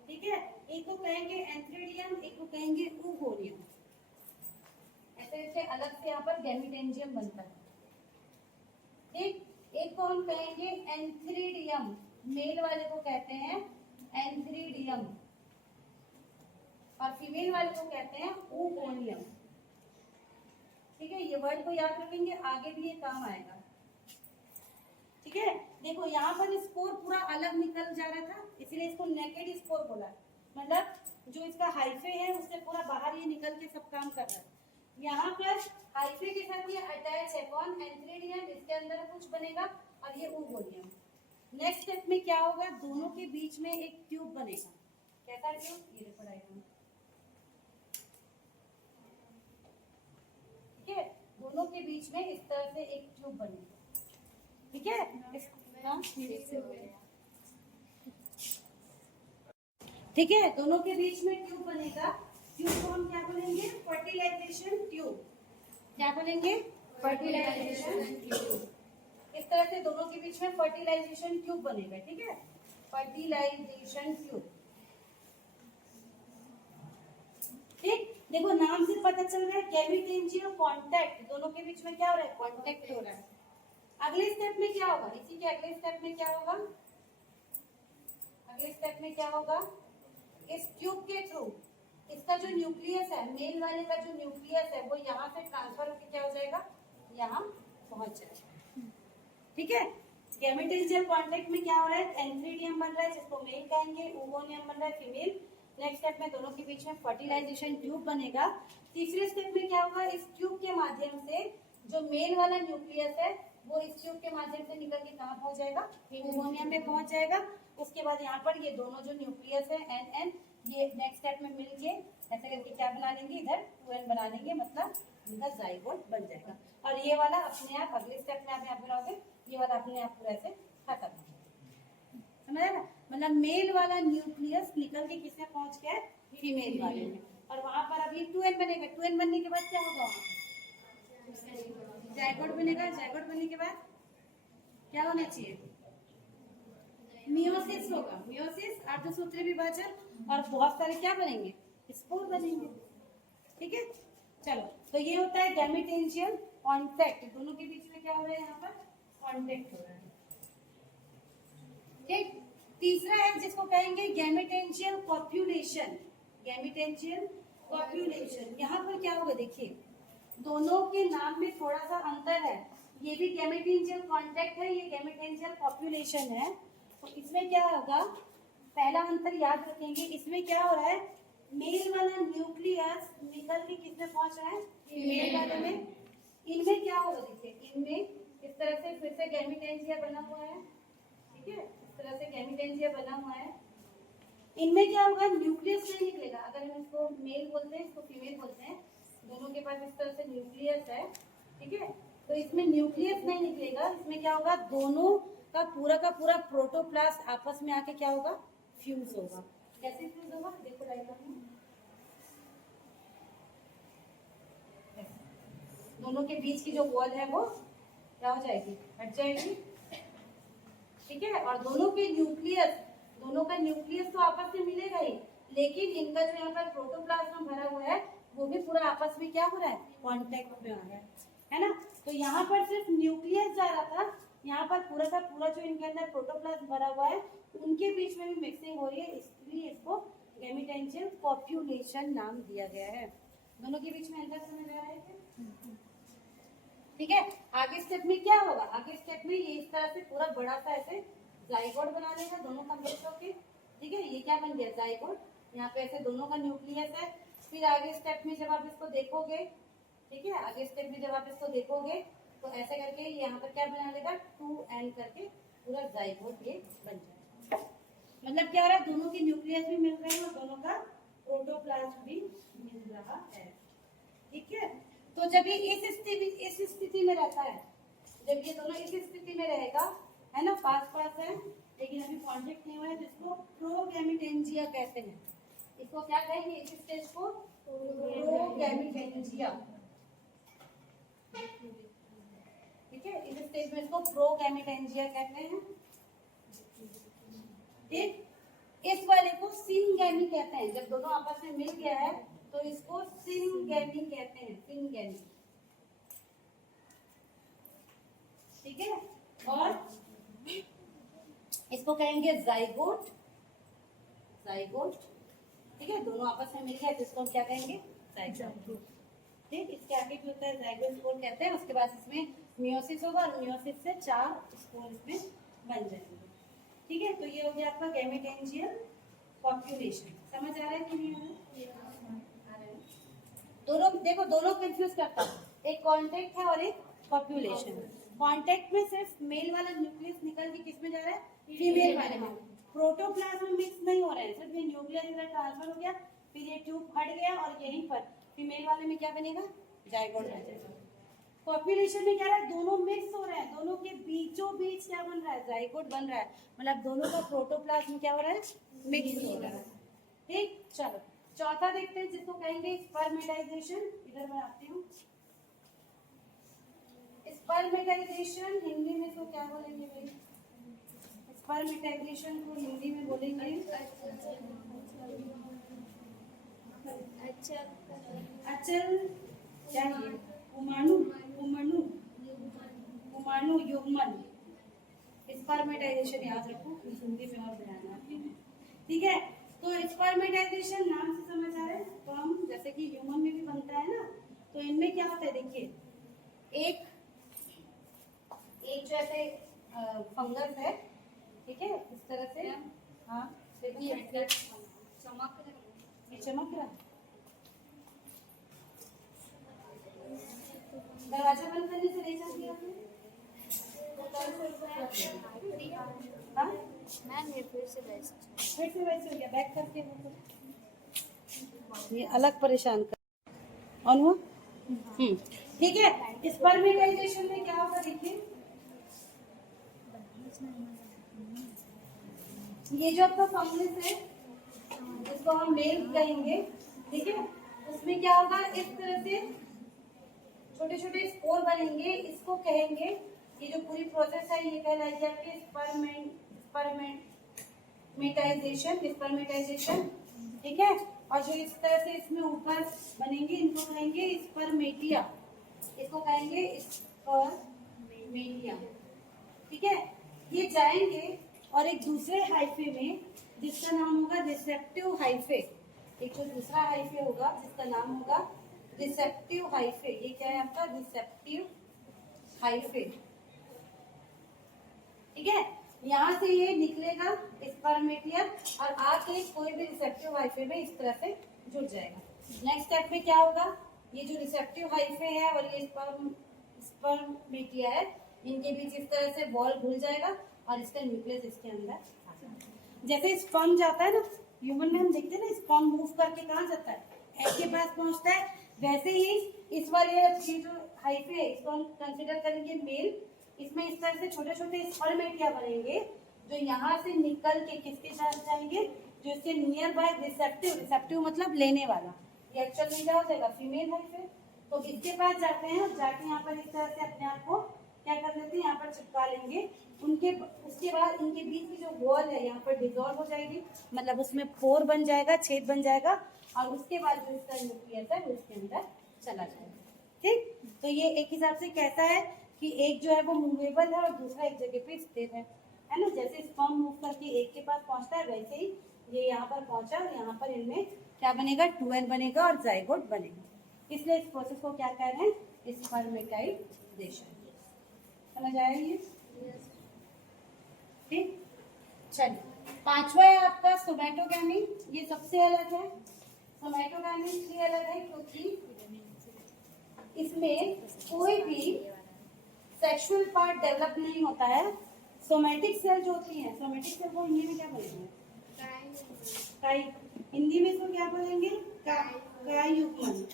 ठीक है। एक को कहेंगे एंथ्रेडियम, एक को कहेंगे ऊगोनियम। ऐसे ऐसे अलग से यहाँ पर गैमेटेंजियम बनता है, ठीक। एक को हम कहेंगे एंथ्रीडियम, मेल वाले को कहते हैं एंथ्रीडियम, और फीमेल वाले को कहते हैं ऊगोनियम, ठीक है। ये वर्ड को याद रखेंगे, आगे भी ये काम आएगा, ठीक है। देखो यहाँ पर स्पोर पूरा अलग निकल जा रहा था, इसलिए इसको नेकेड स्पोर बोला, मतलब जो इसका हाइफे है उससे पूरा बाहर ये निकल के सब काम कर रहा है। यहाँ पर हाइफे के साथ ये अटैच है कौन, एंथ्रेडियम, इसके अंदर कुछ बनेगा, और ये ऊगोनियम। नेक्स्ट स्टेप में क्या होगा, दोनों के बीच में एक ट्यूब बनेगा। कैसा ट्यूब, ये देखो डायग्राम, ठीक है। दोनों के बीच में इस तरह से एक ट्यूब बनेगा, ठीक है। ठीक है, दोनों के बीच में ट्यूब बनेगा। ट्यूब को हम क्या बोलेंगे, फर्टिलाइजेशन ट्यूब। क्या बोलेंगे, फर्टिलाइजेशन ट्यूब। इस तरह से दोनों के बीच में फर्टिलाइजेशन ट्यूब बनेगा, ठीक है, फर्टिलाइजेशन ट्यूब, ठीक। देखो नाम से पता चल रहा है गैमेटेंजियल कांटेक्ट, दोनों के बीच में क्या हो रहा है, कांटेक्ट हो रहा है। अगले स्टेप में क्या होगा, इसी के अगले स्टेप में क्या होगा, अगले स्टेप में क्या होगा, इस ट्यूब के थ्रू इसका जो न्यूक्लियस है, मेल वाले का जो न्यूक्लियस है, वो यहाँ से ट्रांसफर होकर क्या हो जाएगा, यहाँ पहुंच जाएगा, ठीक है। गैमेटेंजियल कांटेक्ट में क्या हो रहा है, एंथ्रीडियम बन रहा है जिसको मेल कहेंगे, ऊगोनियम बन रहा है फीमेल। नेक्स्ट स्टेप में दोनों के बीच में फर्टिलाइजेशन ट्यूब बनेगा। तीसरे स्टेप में क्या होगा, इस ट्यूब के माध्यम से जो मेल वाला न्यूक्लियस है वो इस ट्यूब के माध्यम से निकल के कहाँ पहुंच जाएगा, ऊगोनियम में पहुंच जाएगा। उसके बाद यहाँ पर ये दोनों जो न्यूक्लियस है एन एन, ये नेक्स्ट स्टेप में मिलके ऐसे करके क्या बना लेंगे, इधर 2n बना लेंगे, मतलब इनका जाइगोट बन जाएगा। और ये वाला अपने आप अगले स्टेप में आप यहाँ बनाओगे, ये वाला अपने आप पूरा ऐसे खत्म हो जाएगा, समझ ना। मतलब मेल वाला न्यूक्लियस निकल के किसमें पहुंच गया है, फीमेल वाले में, और वहां पर अभी 2n बनेगा। 2n बनने के बाद क्या होगा, जाइगोट बनेगा। जाइगोट बनने के बाद क्या होना चाहिए, मियोसिस होगा, मियोसिस, अर्धसूत्री विभाजन, और बहुत सारे क्या बनेंगे, स्पोर बनेंगे, ठीक है। चलो, तो ये होता है गैमेटेंजियल कांटेक्ट, दोनों के बीच में क्या हो रहा है, यहाँ पर कांटेक्ट हो रहा है, ठीक। तीसरा है जिसको कहेंगे गैमेटेंजियल कॉप्युलेशन। गैमेटेंजियल कॉप्युलेशन, यहाँ पर क्या होगा, देखिए दोनों के नाम में थोड़ा सा अंतर है, ये भी गैमेटेंजियल कांटेक्ट है, ये गैमेटेंजियल कॉप्युलेशन है। तो इसमें क्या होगा, पहला अंतर याद रखेंगे, इसमें क्या हो रहा है, मेल वाला न्यूक्लियस निकल के किसमें पहुंच रहा है, फीमेल वाले में। इनमें क्या होगा, देखिए इनमें इस तरह से फिर से गैमेटेंजिया बना हुआ है, ठीक है, इस तरह से गैमेटेंजिया बना हुआ है। इनमें क्या होगा, न्यूक्लियस नहीं निकलेगा, अगर हम इसको मेल बोलते हैं, इसको फीमेल बोलते हैं, दोनों के पास इस तरह से न्यूक्लियस है, ठीक है। तो इसमें न्यूक्लियस नहीं निकलेगा, इसमें क्या होगा, दोनों का पूरा प्रोटोप्लास्ट आपस में आके क्या होगा, फ्यूज होगा। कैसे फ्यूज होगा, देखो डायग्राम में, दोनों के बीच की जो वॉल है वो क्या हो जाएगी, हट जाएगी, ठीक है। और दोनों के न्यूक्लियस, दोनों का न्यूक्लियस तो आपस में मिलेगा ही, लेकिन इनका जो यहाँ पर प्रोटोप्लाज्म भरा हुआ है वो भी पूरा आपस में क्या हो रहा है, कांटेक्ट में आ रहा है ना। तो यहाँ पर सिर्फ न्यूक्लियस जा रहा था, यहाँ पर पूरा का पूरा जो इनके अंदर प्रोटोप्लाज्म भरा हुआ है उनके बीच में भी मिक्सिंग हो रही है, इसलिए इसको गैमेटेंजियल कॉप्युलेशन नाम दिया गया है। दोनों के बीच में अंतर समझ आ रहा है क्या, ठीक है। आगे स्टेप में क्या होगा, आगे स्टेप में ये इस तरह से पूरा बड़ा सा ऐसे जाइगोट बना लेगा दोनों का मिक्स होके, ठीक है। ये क्या बन गया, जाइगोट, यहाँ पे ऐसे दोनों का न्यूक्लियस है। फिर आगे स्टेप में जब आप इसको देखोगे, ठीक है, आगे स्टेप में जब आप इसको देखोगे तो ऐसे करके यहाँ पर क्या बना लेगा, 2n करके पूरा जाइगोट ये बन जाएगा। मतलब क्या हो रहा है, दोनों के न्यूक्लियस भी मिल रहे हैं और दोनों का प्रोटोप्लाज्म भी मिल रहा है, ठीक है। तो जब ये इस स्थिति में रहता है, जब ये दोनों इस स्थिति में रहेगा, है ना, पास पास है लेकिन अभी कांटेक्ट नहीं हुआ है, जिसको प्रोगैमेटेंजिया कहते हैं। इसको क्या कहेंगे, इस स्टेज को प्रोगैमेटेंजिया। ठीक है, इस स्टेज में इसको प्रोगैमेटेंजिया कहते हैं। ठीक, इस वाले को सिनगैमी कहते हैं। जब दोनों आपस में मिल गया है तो इसको सिनगैमी कहते हैं, सिनगैमी। ठीक है, और इसको कहेंगे जाइगोट, जाइगोट। ठीक है, दोनों आपस में मिल गया तो इसको हम क्या कहेंगे, जाइगोट। ठीक, इसके आगे भी होता है जाइगोट स्पोर कहते हैं। उसके बाद इसमें मियोसिस होगा और मियोसिस से 4 स्पोर इसमें बन जाएंगे। ठीक है, तो ये हो गया आपका गैमेटेंजियल पॉपुलेशन। समझ आ रहा है कि नहीं आ रहा है? दोनों देखो, दोनों कंफ्यूज करता है, एक कांटेक्ट है और एक पॉपुलेशन। कांटेक्ट में सिर्फ मेल वाला न्यूक्लियस निकल के किस में जा रहा है, फीमेल वाले में। प्रोटोप्लाज्म मिक्स नहीं हो रहा है, सिर्फ ये न्यूक्लियस इधर ट्रांसफर हो गया, फिर ये ट्यूब फट गया और यहीं पर फीमेल वाले में क्या बनेगा, जाइगोट बन जाएगा। पॉपुलेशन में क्या रहा है, दोनों मिक्स हो रहे हैं, दोनों के बीचों बीच क्या बन रहा है, जाइगोट बन रहा है। मतलब दोनों का प्रोटोप्लाज्म क्या हो रहा है, मिक्स हो रहा है। ठीक, चलो चौथा देखते हैं, जिसको कहेंगे स्पर्मेटाइजेशन। इधर मैं आती हूँ। स्पर्मेटाइजेशन हिंदी में तो क्या बोलेंगे भाई, स्पर्मेटाइजेशन को हिंदी में बोलेंगे अचल, क्या है, उमाणु, उमाणु, उमाणु युग्मन। स्पर्मेटाइजेशन याद रखो, हिंदी में और ध्यान रखना। ठीक है, तो स्पर्मेटाइजेशन नाम से समझ आ रहा है, स्पर्म जैसे कि ह्यूमन में भी बनता है ना, तो इनमें क्या होता है, देखिए एक जैसे फंगस है, ठीक है, इस तरह से। हाँ देखिए, चमक रहा, दरवाजा बंद करने से नहीं चलती आपने? हाँ? फिर से वैसे हो गया, बैक करके ये अलग परेशान कर। ऑन हुआ? ठीक है, स्पर्मेटाइजेशन में क्या होगा, देखिए ये जो आपका फंगस है, इसको हम मेल कहेंगे। ठीक है, उसमें क्या होगा, इस तरह से छोटे छोटे स्पोर बनेंगे, इसको कहेंगे, ये जो पूरी प्रोसेस है ये कहलाएगी आपकी स्पर्मेटाइजेशन। ठीक है, और जो इस तरह से इसमें ऊपर बनेंगे, इनको कहेंगे स्पर्मेटिया, इसको कहेंगे स्पर्मेटिया। ठीक है, ये जाएंगे और एक दूसरे हाइफे में, जिसका नाम होगा रिसेप्टिव हाइफे। एक जो दूसरा हाइफे होगा जिसका नाम होगा रिसेप्टिव हाइफे। ये क्या है आपका, रिसेप्टिव हाइफे। ठीक है, यहाँ से ये निकलेगा स्पर्मेटिया और आके कोई भी रिसेप्टिव हाइफे में इस तरह से जुड़ जाएगा। नेक्स्ट स्टेप में क्या होगा, ये जो रिसेप्टिव हाइफे है और ये स्पर्मेटिया है, इनके बीच इस तरह से वॉल घुल जाएगा और इसका न्यूक्लियस इसके अंदर आ जाएगा। जैसे स्पर्म जाता है ना, ह्यूमन में हम देखते हैं ना, स्पर्म मूव करके कहाँ जाता है, एग के पास पहुंचता है। वैसे ही इस वाले ये जो हाइफे है, इसको हम कंसिडर करेंगे मेल। इसमें इस तरह से छोटे छोटे स्पर्मेटिया बनेंगे, जो यहाँ से निकल के किसके साथ जाएंगे, जो इसके नियर बाय रिसेप्टिव मतलब लेने वाला, ये एक्चुअल में क्या हो जाएगा, फीमेल हाइफे। तो इसके पास जाते हैं, जाके यहाँ पर इस तरह से अपने आप को क्या कर लेते हैं, यहाँ पर चिपका लेंगे। उसके बाद इनके बीच की जो वॉल है यहाँ पर डिजोल्व हो जाएगी, मतलब उसमें पोर बन जाएगा, छेद बन जाएगा, और उसके बाद जो इसका न्यूक्लियस है वो इसके अंदर चला जाएगा। ठीक, तो ये एक हिसाब से कहता है कि एक जो है वो मूवेबल है और दूसरा एक जगह पे स्थिर है ना। जैसे स्पर्म मूव करके एक के पास पहुंचता है, वैसे ही ये यहाँ पर पहुंचा और यहाँ पर इनमें क्या बनेगा, 2n बनेगा और जाइगोट बनेगा। इसलिए इस प्रोसेस को क्या कह रहे हैं, स्पर्मेटाइजेशन। समझ आया ये? ठीक, चलिए पांचवा है आपका सोमैटोगैमी। ये सबसे अलग है, सोमैटोगैमी इसलिए अलग है क्योंकि इसमें कोई भी सेक्सुअल पार्ट डेवलप नहीं होता है। सोमैटिक सेल जो होती है, सोमैटिक सेल को हिंदी में क्या बोलेंगे, काई। हिंदी में इसको क्या बोलेंगे, कायुग्मन,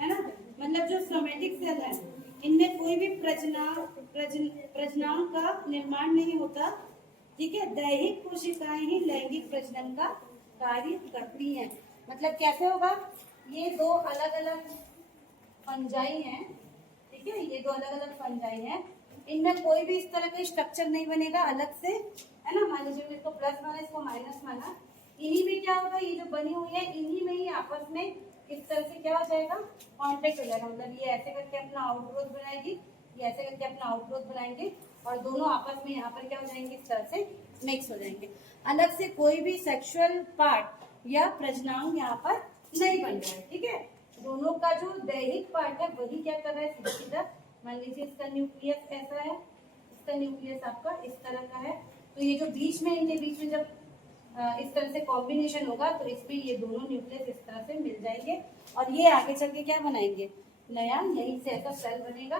है ना। मतलब जो सोमेटिक सेल है इनमें कोई भी प्रजनन का निर्माण नहीं होता। ठीक है, दैहिक कोशिकाएं ही लैंगिक प्रजनन का कार्य करती हैं। मतलब कैसे होगा, ये दो अलग अलग फंजाई हैं। ठीक है, ये दो अलग अलग फंजाई हैं, इनमें कोई भी इस तरह का स्ट्रक्चर नहीं बनेगा अलग से, है ना। मान लीजिए इसको प्लस माना, इसको माइनस माना, इन्हीं में क्या होगा, ये जो बनी हुई है इन्हीं में ही आपस में इस तरह से क्या हो जाएगा, कांटेक्ट हो जाएगा। मतलब ये ऐसे करके अपना आउटग्रोथ बनाएगी, ये ऐसे करके अपना आउटग्रोथ बनाएंगे और दोनों आपस में यहाँ पर क्या हो जाएंगे, इस तरह से मिक्स हो जाएंगे। अलग से कोई भी सेक्सुअल पार्ट या प्रजनन यहाँ पर नहीं बन रहा है। ठीक है, दोनों का जो दैहिक पार्ट है वही क्या कर रहा है, सीधा सीधा। मान लीजिए इसका न्यूक्लियस ऐसा है, इसका न्यूक्लियस आपका इस तरह का है, तो ये जो बीच में, इनके बीच में जब इस तरह से कॉम्बिनेशन होगा तो इसमें ये दोनों न्यूक्लियस इस तरह से मिल जाएंगे और ये आगे चल के क्या बनाएंगे, नया यहीं से ऐसा सेल बनेगा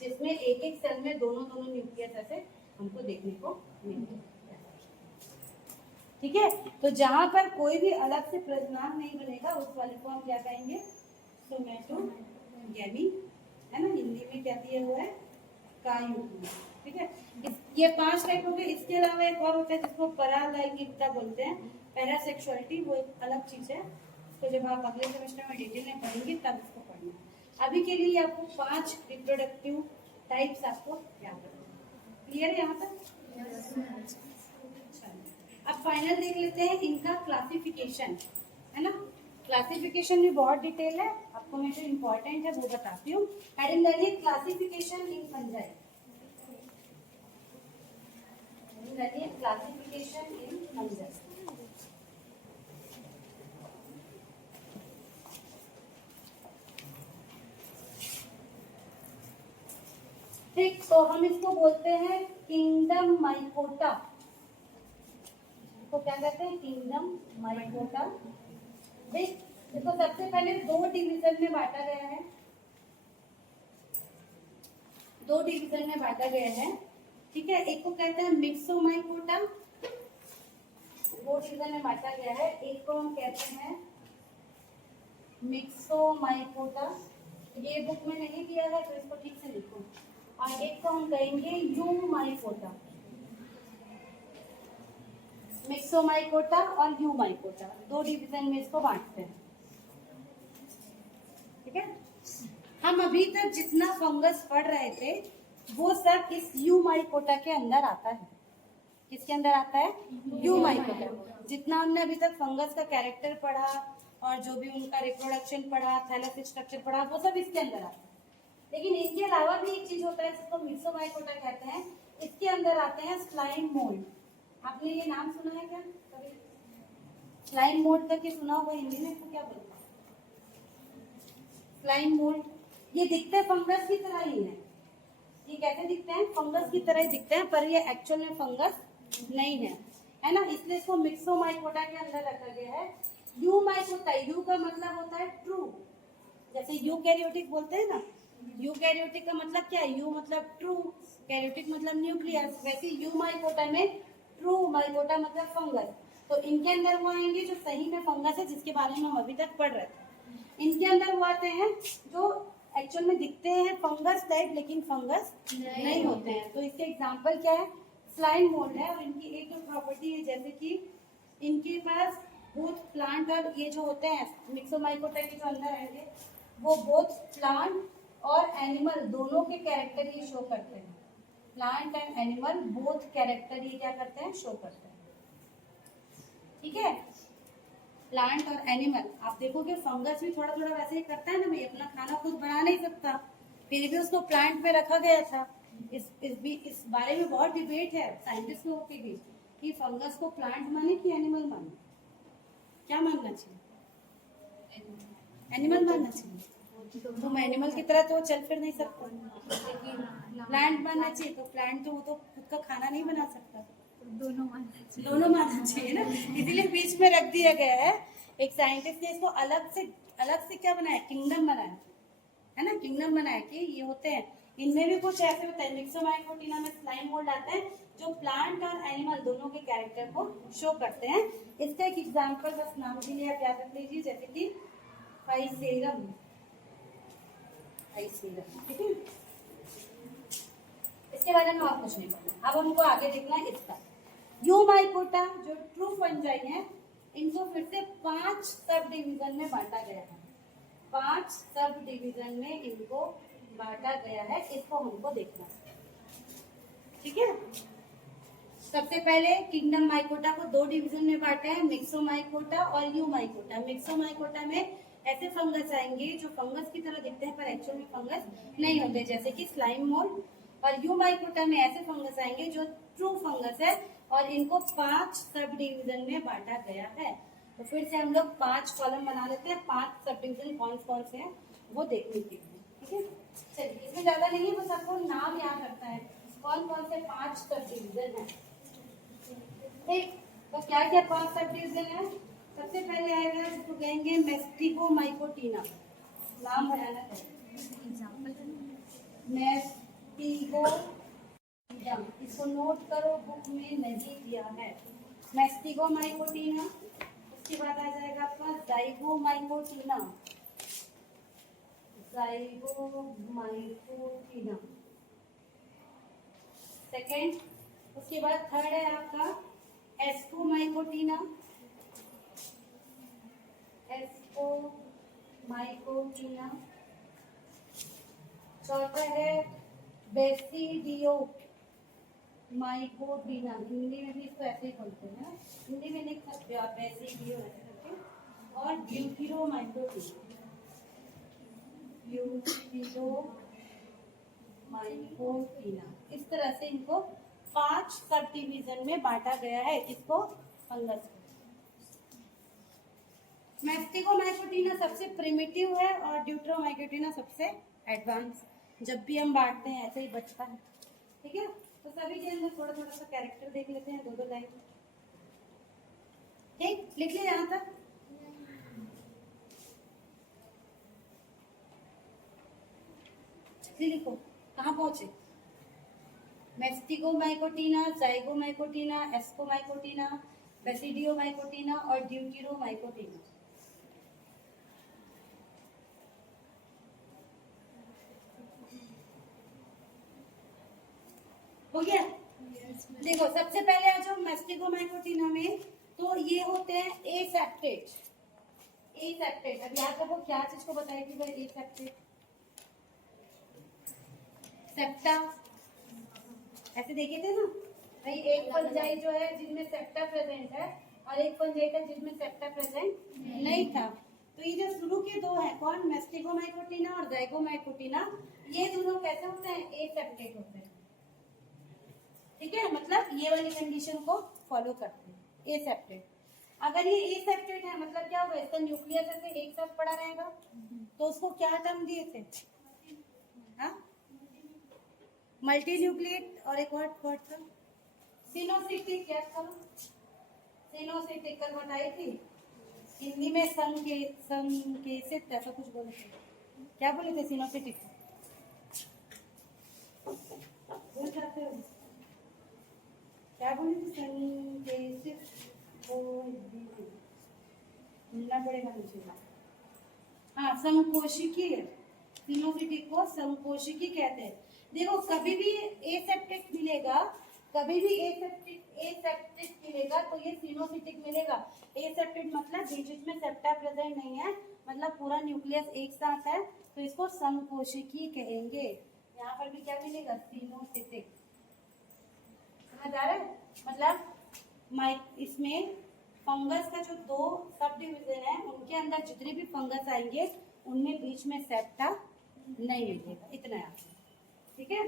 जिसमें एक एक सेल में दोनों दोनों न्यूक्लियस ऐसे हमको देखने को मिलेंगे। ठीक है, तो जहां पर कोई भी अलग से प्रजनन नहीं बनेगा उस वाले को हम क्या कहेंगे, सोमैटोगैमी, है ना। हिंदी में क्या दिया हुआ है, कायुग्मी। ठीक है, ये 5 टाइप हो गए। इसके अलावा एक और होता है जिसको परालैंगिकता बोलते हैं, पैरासेक्सुअलिटी, वो एक अलग चीज है। तो जब आप अगले सेमेस्टर में डिटेल में पढ़ेंगे तब इसको पढ़ना। अभी के लिए आपको 5 रिप्रोडक्टिव टाइप्स आपको याद रखना। क्लियर है यहाँ तक? अब फाइनल देख लेते हैं इनका क्लासिफिकेशन, है ना। क्लासिफिकेशन भी बहुत डिटेल है, आपको मैं जो इम्पोर्टेंट है वो बताती हूँ। हेडिंग डालिए क्लासिफिकेशन इन फंजाई, क्लासिफिकेशन इन फंजाई। ठीक, तो हम इसको बोलते हैं किंगडम माइकोटा। तो क्या कहते हैं, किंगडम माइकोटा। इसको सबसे पहले 2 डिवीजन में बांटा गया है, 2 डिवीजन में बांटा गया है। ठीक है, एक को कहते हैं मिक्सोमाइकोटा, 2 डिवीजन में बांटा गया है। एक को हम कहते हैं मिक्सोमाइकोटा, ये बुक में नहीं दिया है तो इसको ठीक से लिखो। और एक को हम कहेंगे यूमाइकोटा, मिक्सोमाइकोटा और यूमाइकोटा, 2 डिवीजन में इसको बांटते हैं। ठीक है, हम अभी तक जितना फंगस पढ़ रहे थे वो सब इस यूमाइकोटा के अंदर आता है। किसके अंदर आता है, यूमाइकोटा। जितना हमने अभी तक फंगस का कैरेक्टर पढ़ा और जो भी उनका रिप्रोडक्शन पढ़ा, थैलेस स्ट्रक्चर पढ़ा, वो सब इसके अंदर आता है। लेकिन इसके अलावा भी एक चीज होता है जिसको मिक्सोमाइकोटा कहते हैं, इसके अंदर आते हैं स्लाइम मोल्ड। आपने ये नाम सुना है क्या कभी, स्लाइम मोल्ड तक ये सुना होगा, हिंदी में इसको क्या बोलते हैं, स्लाइम मोल्ड। ये दिखते फंगस की तरह ही है, ये कैसे दिखते हैं, फंगस की तरह ही दिखते हैं, पर ये एक्चुअल में फंगस नहीं है, है ना। इसलिए इसको मिक्सोमाइकोटा के अंदर रखा गया है। यूमाइकोटा, यू का मतलब होता है ट्रू, जैसे यूकैरियोटिक बोलते हैं ना, यूकैरियोटिक का मतलब क्या है, यू मतलब ट्रू, कैरियोटिक मतलब न्यूक्लियस, वैसे यूमाइकोटा में ट्रू माइकोटा मतलब फंगस। तो इनके अंदर वो आएंगे जो सही में फंगस है, जिसके बारे में हम अभी तक पढ़ रहे थे। इनके अंदर वो आते हैं जो एक्चुअल में दिखते हैं फंगस टाइप लेकिन फंगस नहीं होते हैं। तो इसके एग्जांपल क्या है, स्लाइम मोल्ड है। और इनकी एक जो प्रॉपर्टी है, जैसे कि इनके पास बोथ प्लांट और ये जो होते हैं मिक्सोमाइकोटा के जो अंदर आएंगे वो बोथ प्लांट और एनिमल दोनों के कैरेक्टर ये शो करते हैं। Plant and animal both character ये क्या करते हैं, शो करते हैं। ठीक है, प्लांट और एनिमल। आप देखोगे फंगस भी थोड़ा थोड़ा वैसे ही करता है ना, भाई अपना खाना खुद बना नहीं सकता, फिर भी उसको प्लांट में रखा गया था। इस बारे में बहुत डिबेट है साइंटिस्ट लोगों के बीच कि फंगस को प्लांट माने कि एनिमल माने, क्या मानना चाहिए, एनिमल मानना चाहिए। तुम एनिमल की तरह तो चल फिर नहीं सकता, लेकिन प्लांट मानना चाहिए। तो प्लांट तो वो तो खुद का खाना नहीं बना सकता, दोनों मानना मानना चाहिए ना, इसीलिए बीच में रख दिया गया है। एक साइंटिस्ट ने इसको अलग से क्या बनाया, किंगडम बनाया, है ना, किंगडम बनाया कि ये होते हैं। इनमें भी कुछ ऐसे होता है, मिक्सोमाइकोटिना में स्लाइम मोल्ड आते हैं जो प्लांट और एनिमल दोनों के कैरेक्टर को शो करते हैं। इसका एक एग्जाम्पल बस नाम के लिए आप याद रख लीजिए, जैसे कि फाइसेरम, ऐसे रखना, ठीक है। इसके बारे में और कुछ नहीं पढ़ना। अब हमको आगे देखना है इसका यूमाइकोटा जो ट्रू फंजाई है, इनको फिर से 5 सब डिवीजन में बांटा गया है। 5 सब डिवीजन में इनको बांटा गया है, इसको हमको देखना है, ठीक है। सबसे पहले किंगडम माइकोटा को 2 डिवीजन में बांटा है, मिक्सोमाइकोटा और यूमाइकोटा। मिक्सोमाइकोटा में ऐसे फंगस आएंगे जो फंगस की तरह दिखते हैं पर एक्चुअल में फंगस नहीं होते, जैसे कि स्लाइम मोल्ड। और यूमाइकोटा में ऐसे फंगस आएंगे जो ट्रू फंगस है और इनको 5 सब डिवीजन में बांटा गया है। तो फिर से हम लोग 5 कॉलम बना लेते हैं, 5 सब डिवीजन कौन कौन से हैं वो देखने के लिए, ठीक है। चलिए, इसमें ज्यादा नहीं है, बस आपको नाम याद रखना है कौन कौन से 5 सब डिवीजन है, ठीक। तो क्या क्या 5 सब डिवीजन है? सबसे पहले आएगा जिसको कहेंगे मैस्टिगोमाइकोटिना, नाम बनाना चाहिए, मैस्टिगोटिना, इसको नोट करो, बुक में नहीं दिया है। मैस्टिगोमाइकोटिना, उसके बाद आ जाएगा आपका जाइगोमाइकोटिना, जाइगोमाइकोटिना सेकेंड। उसके बाद थर्ड है आपका एस्कोमाइकोटिना, एस्कोमाइकोटिना। चौथा है बेसिडियो माइकोटिना, हिंदी में भी इसको ऐसे ही बोलते हैं, हिंदी में लिख सकते हो आप बेसिडियो ऐसे करके। और ड्यूटिरोमाइकोटिना, ड्यूटिरोमाइकोटिना। इस तरह से इनको 5 सब डिवीजन में बांटा गया है, इसको फंगस को। मैस्टिगोमाइकोटिना सबसे प्रिमिटिव है और ड्यूटरोमाइकोटिना सबसे एडवांस। जब भी हम बांटते हैं ऐसे ही बचता है, ठीक है। तो सभी के अंदर थोड़ा थोड़ा सा कैरेक्टर देख लेते हैं, 2-2 लाइन, ठीक। लिख लिया यहाँ तक? लिखो, कहाँ पहुंचे? मैस्टिगोमाइकोटिना, जाइगोमाइकोटिना, एस्कोमाइकोटिना, बेसिडियोमाइकोटिना और ड्यूटिरोमाइकोटिना। हो गया? देखो, सबसे पहले आ जाओ मैस्टिगोमाइकोटिना में, तो ये होते हैं एसेप्टेट। एसेप्टेट, अब याद रखो क्या चीज को बताएगी भाई एसेप्टेट? सेप्टा, ऐसे देखे थे ना भाई, एक फंजाई जो है जिसमें सेप्टा प्रेजेंट है और एक फंजाई था जिसमें सेप्टा प्रेजेंट नहीं था। तो ये जो शुरू के 2 हैं, कौन? मैस्टिगोमाइकोटिना और जाइगोमाइकोटिना, ये दोनों कैसे होते हैं? एसेप्टेट होते हैं, ठीक है। मतलब ये वाली कंडीशन को फॉलो करते हैं, एसेप्टेट। अगर ये एसेप्टेट है मतलब क्या होगा? इसका न्यूक्लियस ऐसे एक साथ पड़ा रहेगा, तो उसको क्या टर्म दिए थे? मल्टी न्यूक्लिएट, और एक और वर्ड था सिनोसिटिक। क्या था? सिनोसिटिक कल बताई थी हिंदी में, संकेसित ऐसा कुछ बोले थे, क्या बोले थे? सिनोसिटिक बोल जाते हो, क्या बोले थे? संकेसित मिलना पड़ेगा मुझे। हाँ, संकोशिकी है, सिनोसिटिक को संकोशिकी कहते हैं। देखो, कभी भी एसेप्टिक मिलेगा, कभी भी एसेप्टिक मिलेगा तो ये सिनोसिटिक मिलेगा। एसेप्टिक मतलब बीच में सेप्टा प्रेजेंट नहीं है, मतलब पूरा न्यूक्लियस एक साथ है, तो इसको संकोशिकी कहेंगे। यहाँ पर भी क्या मिलेगा? सिनोसिटिक। समझ आ रहा है? मतलब इसमें फंगस का जो 2 सब डिवीजन है, उनके अंदर जितने भी फंगस आएंगे उनमें बीच में सेप्टा नहीं मिलेगा, इतना याद, ठीक है।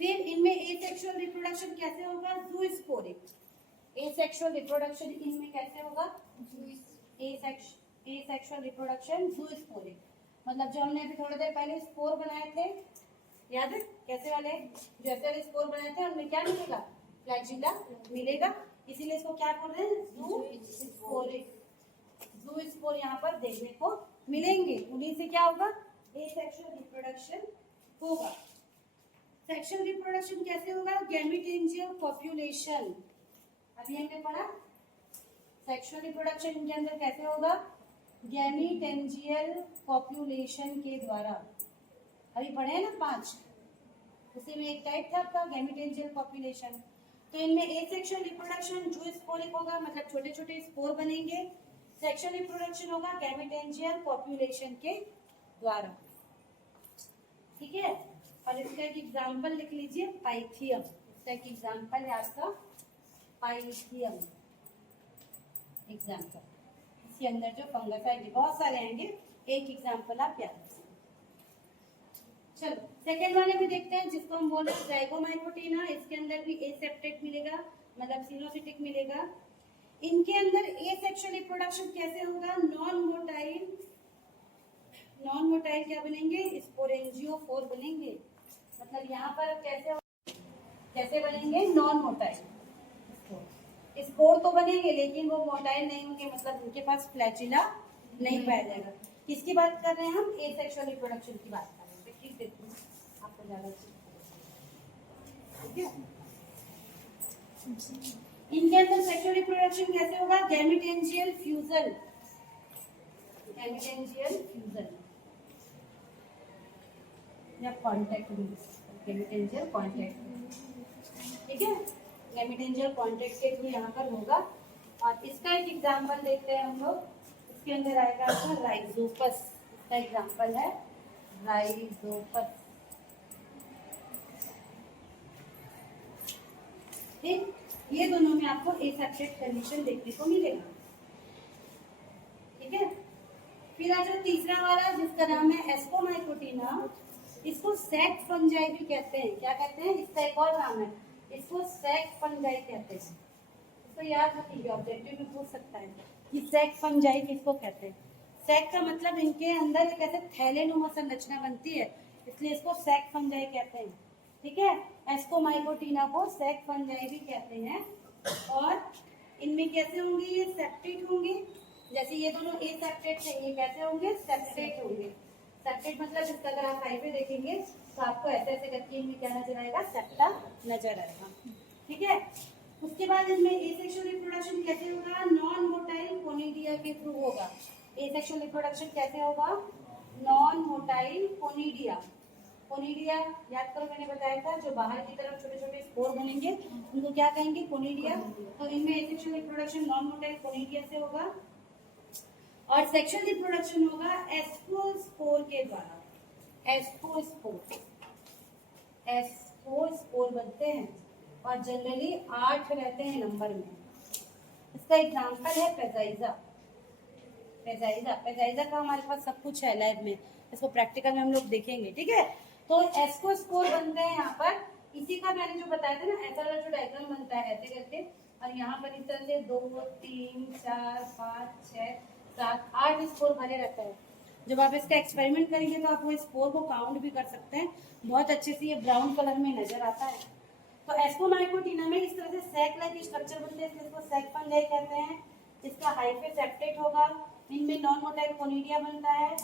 फिर इनमें एसेक्सुअल रिप्रोडक्शन कैसे होगा? ज़ूस्पोरिक। एसेक्सुअल रिप्रोडक्शन इनमें कैसे होगा? Asexual reproduction zoosporic. मतलब जो हमने अभी थोड़ी देर पहले स्पोर बनाए थे, याद है? कैसे वाले? जैसे वाले स्पोर बनाए थे उनमें क्या मिलेगा? फ्लैजिला मिलेगा, इसीलिए इसको क्या बोल रहे हैं? ज़ूस्पोरिक। ज़ूस्पोर यहाँ पर देखने को मिलेंगे, उन्हीं से क्या होगा? एसेक्सुअल रिप्रोडक्शन होगा। सेक्सुअल रिप्रोडक्शन कैसे होगा? गैमेटेंजियल पॉपुलेशन, अभी हमने पढ़ा। सेक्सुअल रिप्रोडक्शन इनके अंदर कैसे होगा? गैमीटेंजियल पॉपुलेशन के द्वारा, अभी पढ़े हैं ना 5, उसी में एक टाइप था आपका गैमीटेंजियल पॉपुलेशन। तो इनमें एसेक्सुअल रिप्रोडक्शन जो स्पोरिक होगा, मतलब छोटे छोटे स्पोर बनेंगे। सेक्सुअल रिप्रोडक्शन होगा गैमीटेंजियल पॉपुलेशन के द्वारा, ठीक है। और इसका एक एग्जाम्पल लिख लीजिए, पाइथियम। इसका एक एग्जाम्पल है आपका पाइथियम एग्जाम्पल। इसके अंदर जो फंगस आएंगे बहुत सारे आएंगे, एक एग्जाम्पल आप याद रखिए। चलो सेकेंड वाले में देखते हैं, जिसको हम बोल रहे हैं जाइगोमाइकोटिना। इसके अंदर भी एसेप्टेट मिलेगा, मतलब सिनोसिटिक मिलेगा। इनके अंदर एसेक्सुअल रिप्रोडक्शन कैसे होगा? नॉन मोटाइल क्या बनेंगे? स्पोरेंजियोफोर बनेंगे। मतलब यहाँ पर कैसे बनेंगे? Non motile. स्पोर तो बनेंगे लेकिन वो मोटाइल नहीं होंगे, मतलब उनके पास फ्लैचिला नहीं पाया जाएगा। किसकी बात कर रहे हैं हम? एसेक्सुअल रिप्रोडक्शन की बात कर रहे हैं। ठीक है, आपको ज्यादा ठीक है। इनके अंदर सेक्सुअल रिप्रोडक्शन कैसे होगा? गैमीटेंजियल फ्यूजन, गैमीटेंजियल फ्यूजन या कांटेक्ट, गैमीटेंजियल कांटेक्ट, ठीक है। गैमीटेंजियल कांटेक्ट के थ्रू यहाँ पर होगा। और इसका एक एग्जांपल देखते हैं हम लोग। इसके अंदर आएगा आपका राइजोपस। इसका एग्जांपल है राइजोपस, ठीक। ये दोनों में आपको एसेप्टेड कंडीशन देखने को मिलेगा, ठीक है। फिर आ जाओ तीसरा वाला, जिसका नाम है एस्कोमाइकोटिना। इसको सैक फंजाई भी कहते हैं। क्या कहते हैं? इसका एक और नाम है, इसको सैक फंजाई कहते हैं। इसको याद रखिए, ऑब्जेक्टिव में पूछ सकता है कि सैक फंजाई किसको कहते हैं। सैक का मतलब इनके अंदर एक ऐसे थैलेनुमा संरचना बनती है, इसलिए इसको सैक फंजाई कहते हैं, ठीक है। एस्कोमाइकोटिना को सैक फंजाई भी कहते हैं। और इनमें कैसे होंगे? ये सेप्टेट होंगे। जैसे ये दोनों एसेप्टेट थे, ये कैसे होंगे? सेप्टेट होंगे। सेप्टेट मतलब इसका अगर आप हाईवे देखेंगे तो आपको ऐसे ऐसे करके इनमें क्या नजर आएगा? सेप्टा नजर आएगा, ठीक है। उसके बाद इनमें एसेक्सुअल रिप्रोडक्शन कैसे होगा? नॉन मोटाइल कोनिडिया के थ्रू होगा। एसेक्सुअल रिप्रोडक्शन कैसे होगा? Non motile conidia. कोनिडिया याद करो, मैंने बताया था जो बाहर की तरफ छोटे छोटे स्पोर बनेंगे उनको क्या कहेंगे? कोनिडिया। तो इनमें asexual reproduction non motile conidia से होगा। और सेक्सुअल रिप्रोडक्शन होगा एस्कोस्पोर के द्वारा। एस्कोस्पोर बनते हैं और जनरली 8 रहते हैं नंबर में। इसका एग्जांपल है पेजाइजा। पेजाइजा का हमारे पास सब कुछ है लैब में, इसको प्रैक्टिकल में हम लोग देखेंगे, ठीक है। तो एस्कोस्पोर बनते हैं यहाँ पर। इसी का मैंने जो बताया था ना, ऐसा वाला जो डायग्राम बनता है ऐसे करके, और यहाँ पर इस तरह से 2 3 4 5 6 7 8 स्पोर भरे रहता है। जब आप इसका एक्सपेरिमेंट करेंगे तो आप वो स्पोर को काउंट भी कर सकते हैं। बहुत अच्छे से ये ब्राउन कलर में नजर आता है। तो एस्कोमाइकोटिना में इस तरह से सैक लाइक स्ट्रक्चर बनते हैं, इसको सैक फंजाई कहते हैं। इसका हाइफे सेप्टेट होगा। इनमें नॉन मोटाइल कोनिडिया बनता है।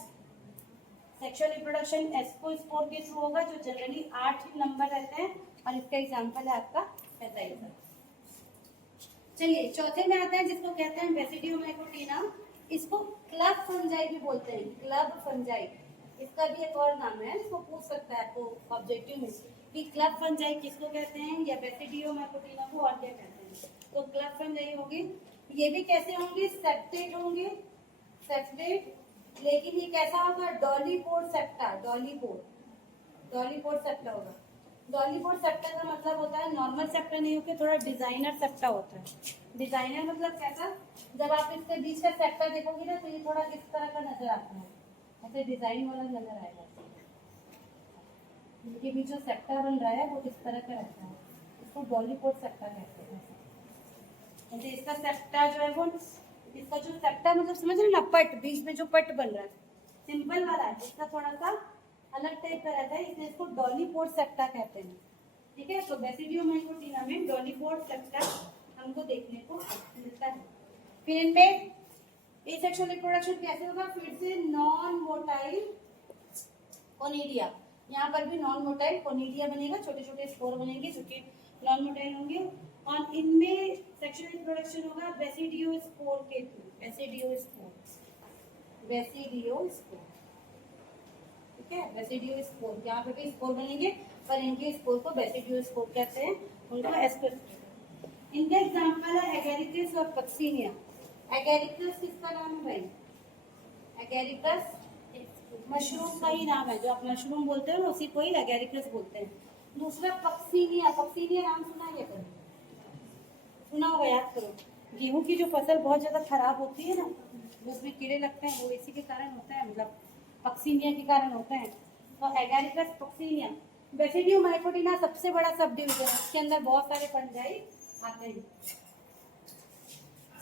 सेक्सुअल रिप्रोडक्शन एस्कोस्पोर के थ्रू होगा, जो जनरली 8 ही नंबर रहते हैं। और इसका एग्जांपल है आपका पेजाइजा। चलिए चौथे में आते हैं, जिसको कहते हैं बेसिडियोमाइकोटिना। इसको क्लब फंजाई भी बोलते हैं, क्लब फंजाई। इसका भी एक और नाम है, इसको पूछ सकता है आपको ऑब्जेक्टिव में कि क्लब फंजाई किसको कहते हैं या बेसिडियोमाइकोटिना को और क्या कहते हैं। तो क्लब फंजाई होगी। ये भी कैसे होंगे? सेप्टेट होंगे, सेप्टेट। लेकिन ये कैसा होगा? डॉलीपोड सेप्टा, डॉलीपोड सेप्टा होगा। डॉलीपोड सेप्टा का मतलब होता है नॉर्मल सेप्टा नहीं होकर थोड़ा डिजाइनर सेप्टा होता है। डिजाइनर मतलब कैसा? जब आप इसके बीच का सेप्टा देखोगे ना तो ये थोड़ा इस तरह का नजर आता है, ऐसे डिजाइन वाला नजर आएगा। इनके बीच जो सेप्टा बन रहा है वो इस तरह का रहता है, इसको डॉलीपोड सेप्टा कहते हैं। जैसे इसका सेप्टा जो है वो, इसका जो सेप्टा मतलब समझ रहे ना, पट, बीच में जो पट बन रहा है सिंपल वाला है, इसका थोड़ा सा अलग टाइप का रहता है, इसलिए इसको डॉलीपोड सेप्टा कहते हैं, ठीक है। तो बेसिडियोमाइकोटिना में डॉलीपोड सेप्टा हमको देखने को मिलता है। फिर इनमें एसेक्सुअल रिप्रोडक्शन कैसे होगा? फिर से नॉन मोटाइल कोनिडिया। यहाँ पर भी नॉन मोटाइल कोनिडिया बनेगा, छोटे छोटे स्पोर बनेंगे जो कि नॉन मोटाइल होंगे। और इनमें सेक्सुअल रिप्रोडक्शन होगा बेसिडियोस्पोर के थ्रू, बेसिडियोस्पोर। Basidio spore. ठीक है, बेसिडियो स्पोर, यहाँ पे भी स्पोर बनेंगे पर इनके स्पोर को बेसिडियो स्पोर कहते हैं, उनको एस्पेर। इनके एग्जाम्पल है एगेरिकस और पक्सीनिया। एगेरिकस किसका नाम है भाई? एगेरिकस मशरूम का ही नाम है, जो आप मशरूम बोलते हैं उसी को ही एगेरिकस बोलते हैं। दूसरा पक्सीनिया, पक्सीनिया नाम सुना है कभी? सुना होगा, याद करो। गेहूं की जो फसल बहुत ज्यादा खराब होती है ना, उसमें कीड़े लगते हैं, वो इसी के कारण होता है, मतलब पक्सीनिया के कारण होता है। तो एगेरिकस पक्सीनिया। बेसिडियो माइकोटिना सबसे बड़ा सब डिवीजन है, इसके अंदर बहुत सारे फंजाई आते हैं।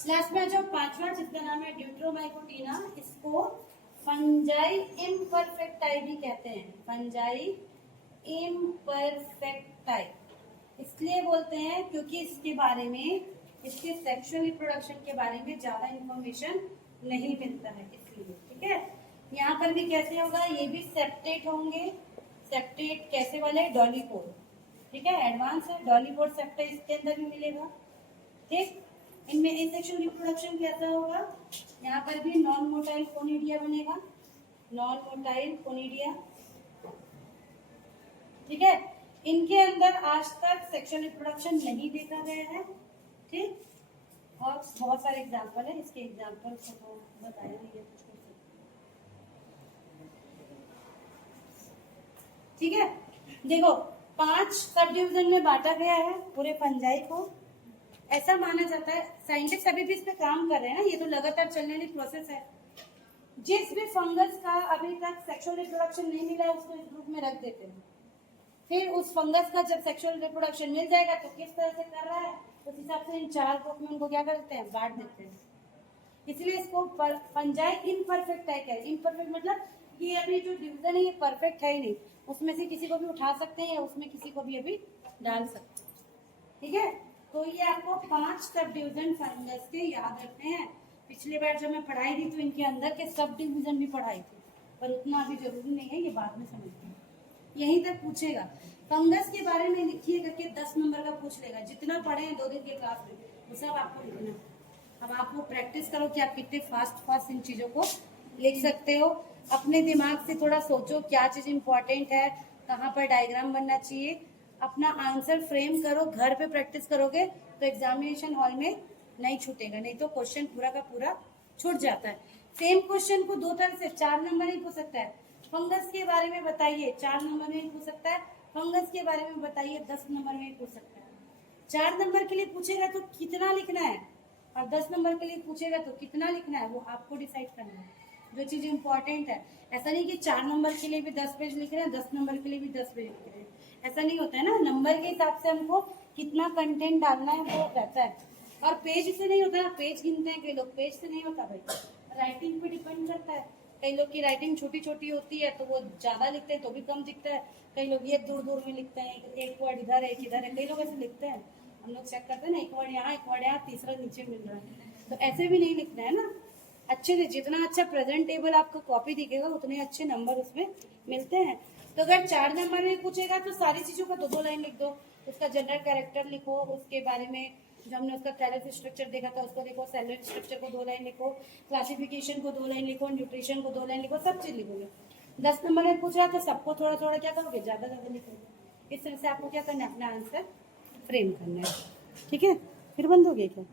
लास्ट में जो पांचवा जिसका नाम है ड्यूट्रोमाइकोटिना, इसको फंजाई इम्परफेक्टाई भी कहते हैं। फंजाई इम्परफेक्टाई इसलिए बोलते हैं क्योंकि इसके बारे में, इसके सेक्सुअल रिप्रोडक्शन के बारे में ज्यादा इंफॉर्मेशन नहीं मिलता है, इसलिए। ठीक है, यहाँ पर भी कैसे होगा, ये भी सेप्टेट होंगे। सेप्टेट कैसे वाले? डॉलीपोर। ठीक है, एडवांस है डॉलीपोर सेप्टेट, इसके अंदर भी मिलेगा। ठीक, इनमें एसेक्सुअल रिप्रोडक्शन कैसा होगा? यहाँ पर भी नॉन मोटाइल कोनिडिया बनेगा, नॉन मोटाइल कोनिडिया। ठीक है, इनके अंदर आज तक सेक्सुअल रिप्रोडक्शन नहीं देखा गया है। ठीक, और बहुत सारे एग्जाम्पल है, इसके एग्जाम्पल को तो बताया नहीं है कुछ। ठीक है, देखो 5 सब डिवीजन में बांटा गया है पूरे फंजाई को। ऐसा माना जाता है, साइंटिस्ट अभी भी इस पे काम कर रहे हैं ना, ये तो लगातार चलने वाली प्रोसेस है। जिस भी फंगस का अभी तक सेक्सुअल रिप्रोडक्शन नहीं मिला है उसको इस ग्रुप में रख देते हैं। फिर उस फंगस का जब सेक्सुअल रिप्रोडक्शन मिल जाएगा तो किस तरह से कर रहा है उस हिसाब से इन 4 ग्रुप में उनको क्या करते हैं, बांट देते हैं। इसलिए इसको फंजाई इम्परफेक्ट है। क्या इम्परफेक्ट मतलब ये अभी जो डिवीजन है ये परफेक्ट है ही नहीं, उसमें से किसी को भी उठा सकते हैं या उसमें किसी को भी अभी डाल सकते हैं। ठीक है, तो ये आपको 5 सब डिवीजन फंगस के याद रखने हैं। पिछली बार जब मैं पढ़ाई थी तो इनके अंदर के सब डिवीजन भी पढ़ाई थी, पर उतना अभी जरूरी नहीं है, ये बाद में समझते हैं। यहीं तक पूछेगा, फंगस के बारे में लिखिए करके 10 नंबर का पूछ लेगा। जितना पढ़े हैं 2 दिन के क्लास में वो सब आपको लिखना। अब आपको प्रैक्टिस करो कि आप कितने फास्ट इन चीजों को लिख सकते हो। अपने दिमाग से थोड़ा सोचो क्या चीज इंपॉर्टेंट है, कहाँ पर डायग्राम बनना चाहिए। अपना आंसर फ्रेम करो, घर पे प्रैक्टिस करोगे तो एग्जामिनेशन हॉल में नहीं छूटेगा, नहीं तो क्वेश्चन पूरा का पूरा छूट जाता है। सेम क्वेश्चन को 2 तरह से 4 नंबर ही पूछ सकता है। फंगस के बारे में बताइए, 4 नंबर में ही पूछ सकता है। फंगस के बारे में बताइए, 10 नंबर में ही पूछ सकता है। 4 नंबर के लिए पूछेगा तो कितना लिखना है और 10 नंबर के लिए पूछेगा तो कितना लिखना है, वो आपको डिसाइड करना है। जो चीज इंपॉर्टेंट है, ऐसा नहीं कि 4 नंबर के लिए भी 10 पेज लिख रहे हैं, 10 नंबर के लिए भी 10 पेज लिख रहे हैं, ऐसा नहीं होता है ना। नंबर के हिसाब से हमको कितना कंटेंट डालना है वो रहता है। और पेज से नहीं होता ना, पेज गिनते हैं कई लोग, पेज से नहीं होता भाई, राइटिंग पे डिपेंड करता है। कई लोग की राइटिंग छोटी छोटी होती है तो वो ज्यादा लिखते हैं तो भी कम दिखता है। कई लोग ये दूर दूर में लिखते हैं, एक वर्ड इधर है एक इधर है, कई लोग ऐसे लिखते हैं। हम लोग चेक करते हैं ना, एक वर्ड यहाँ एक वर्ड यहाँ, तीसरा नीचे मिल रहा है, तो ऐसे भी नहीं लिखना है ना। अच्छे से, जितना अच्छा प्रेजेंटेबल आपको कॉपी दिखेगा उतने अच्छे नंबर उसमें मिलते हैं। तो अगर 4 नंबर में पूछेगा तो सारी चीजों का 2-2 लाइन लिख दो। उसका जनरल कैरेक्टर लिखो, उसके बारे में जो हमने उसका कैरेक्टर स्ट्रक्चर देखा था उसको देखो, सेलुलर स्ट्रक्चर को 2 लाइन लिखो, क्लासिफिकेशन को 2 लाइन लिखो, न्यूट्रिशन को 2 लाइन लिखो, सब चीज लिखोगे। 10 नंबर में पूछ रहा है तो सबको थोड़ा थोड़ा क्या करोगे, ज्यादा ज्यादा लिखोगे। इस तरह से आपको क्या करना है, अपना आंसर फ्रेम करना है। ठीक है, फिर बंद हो गया क्या?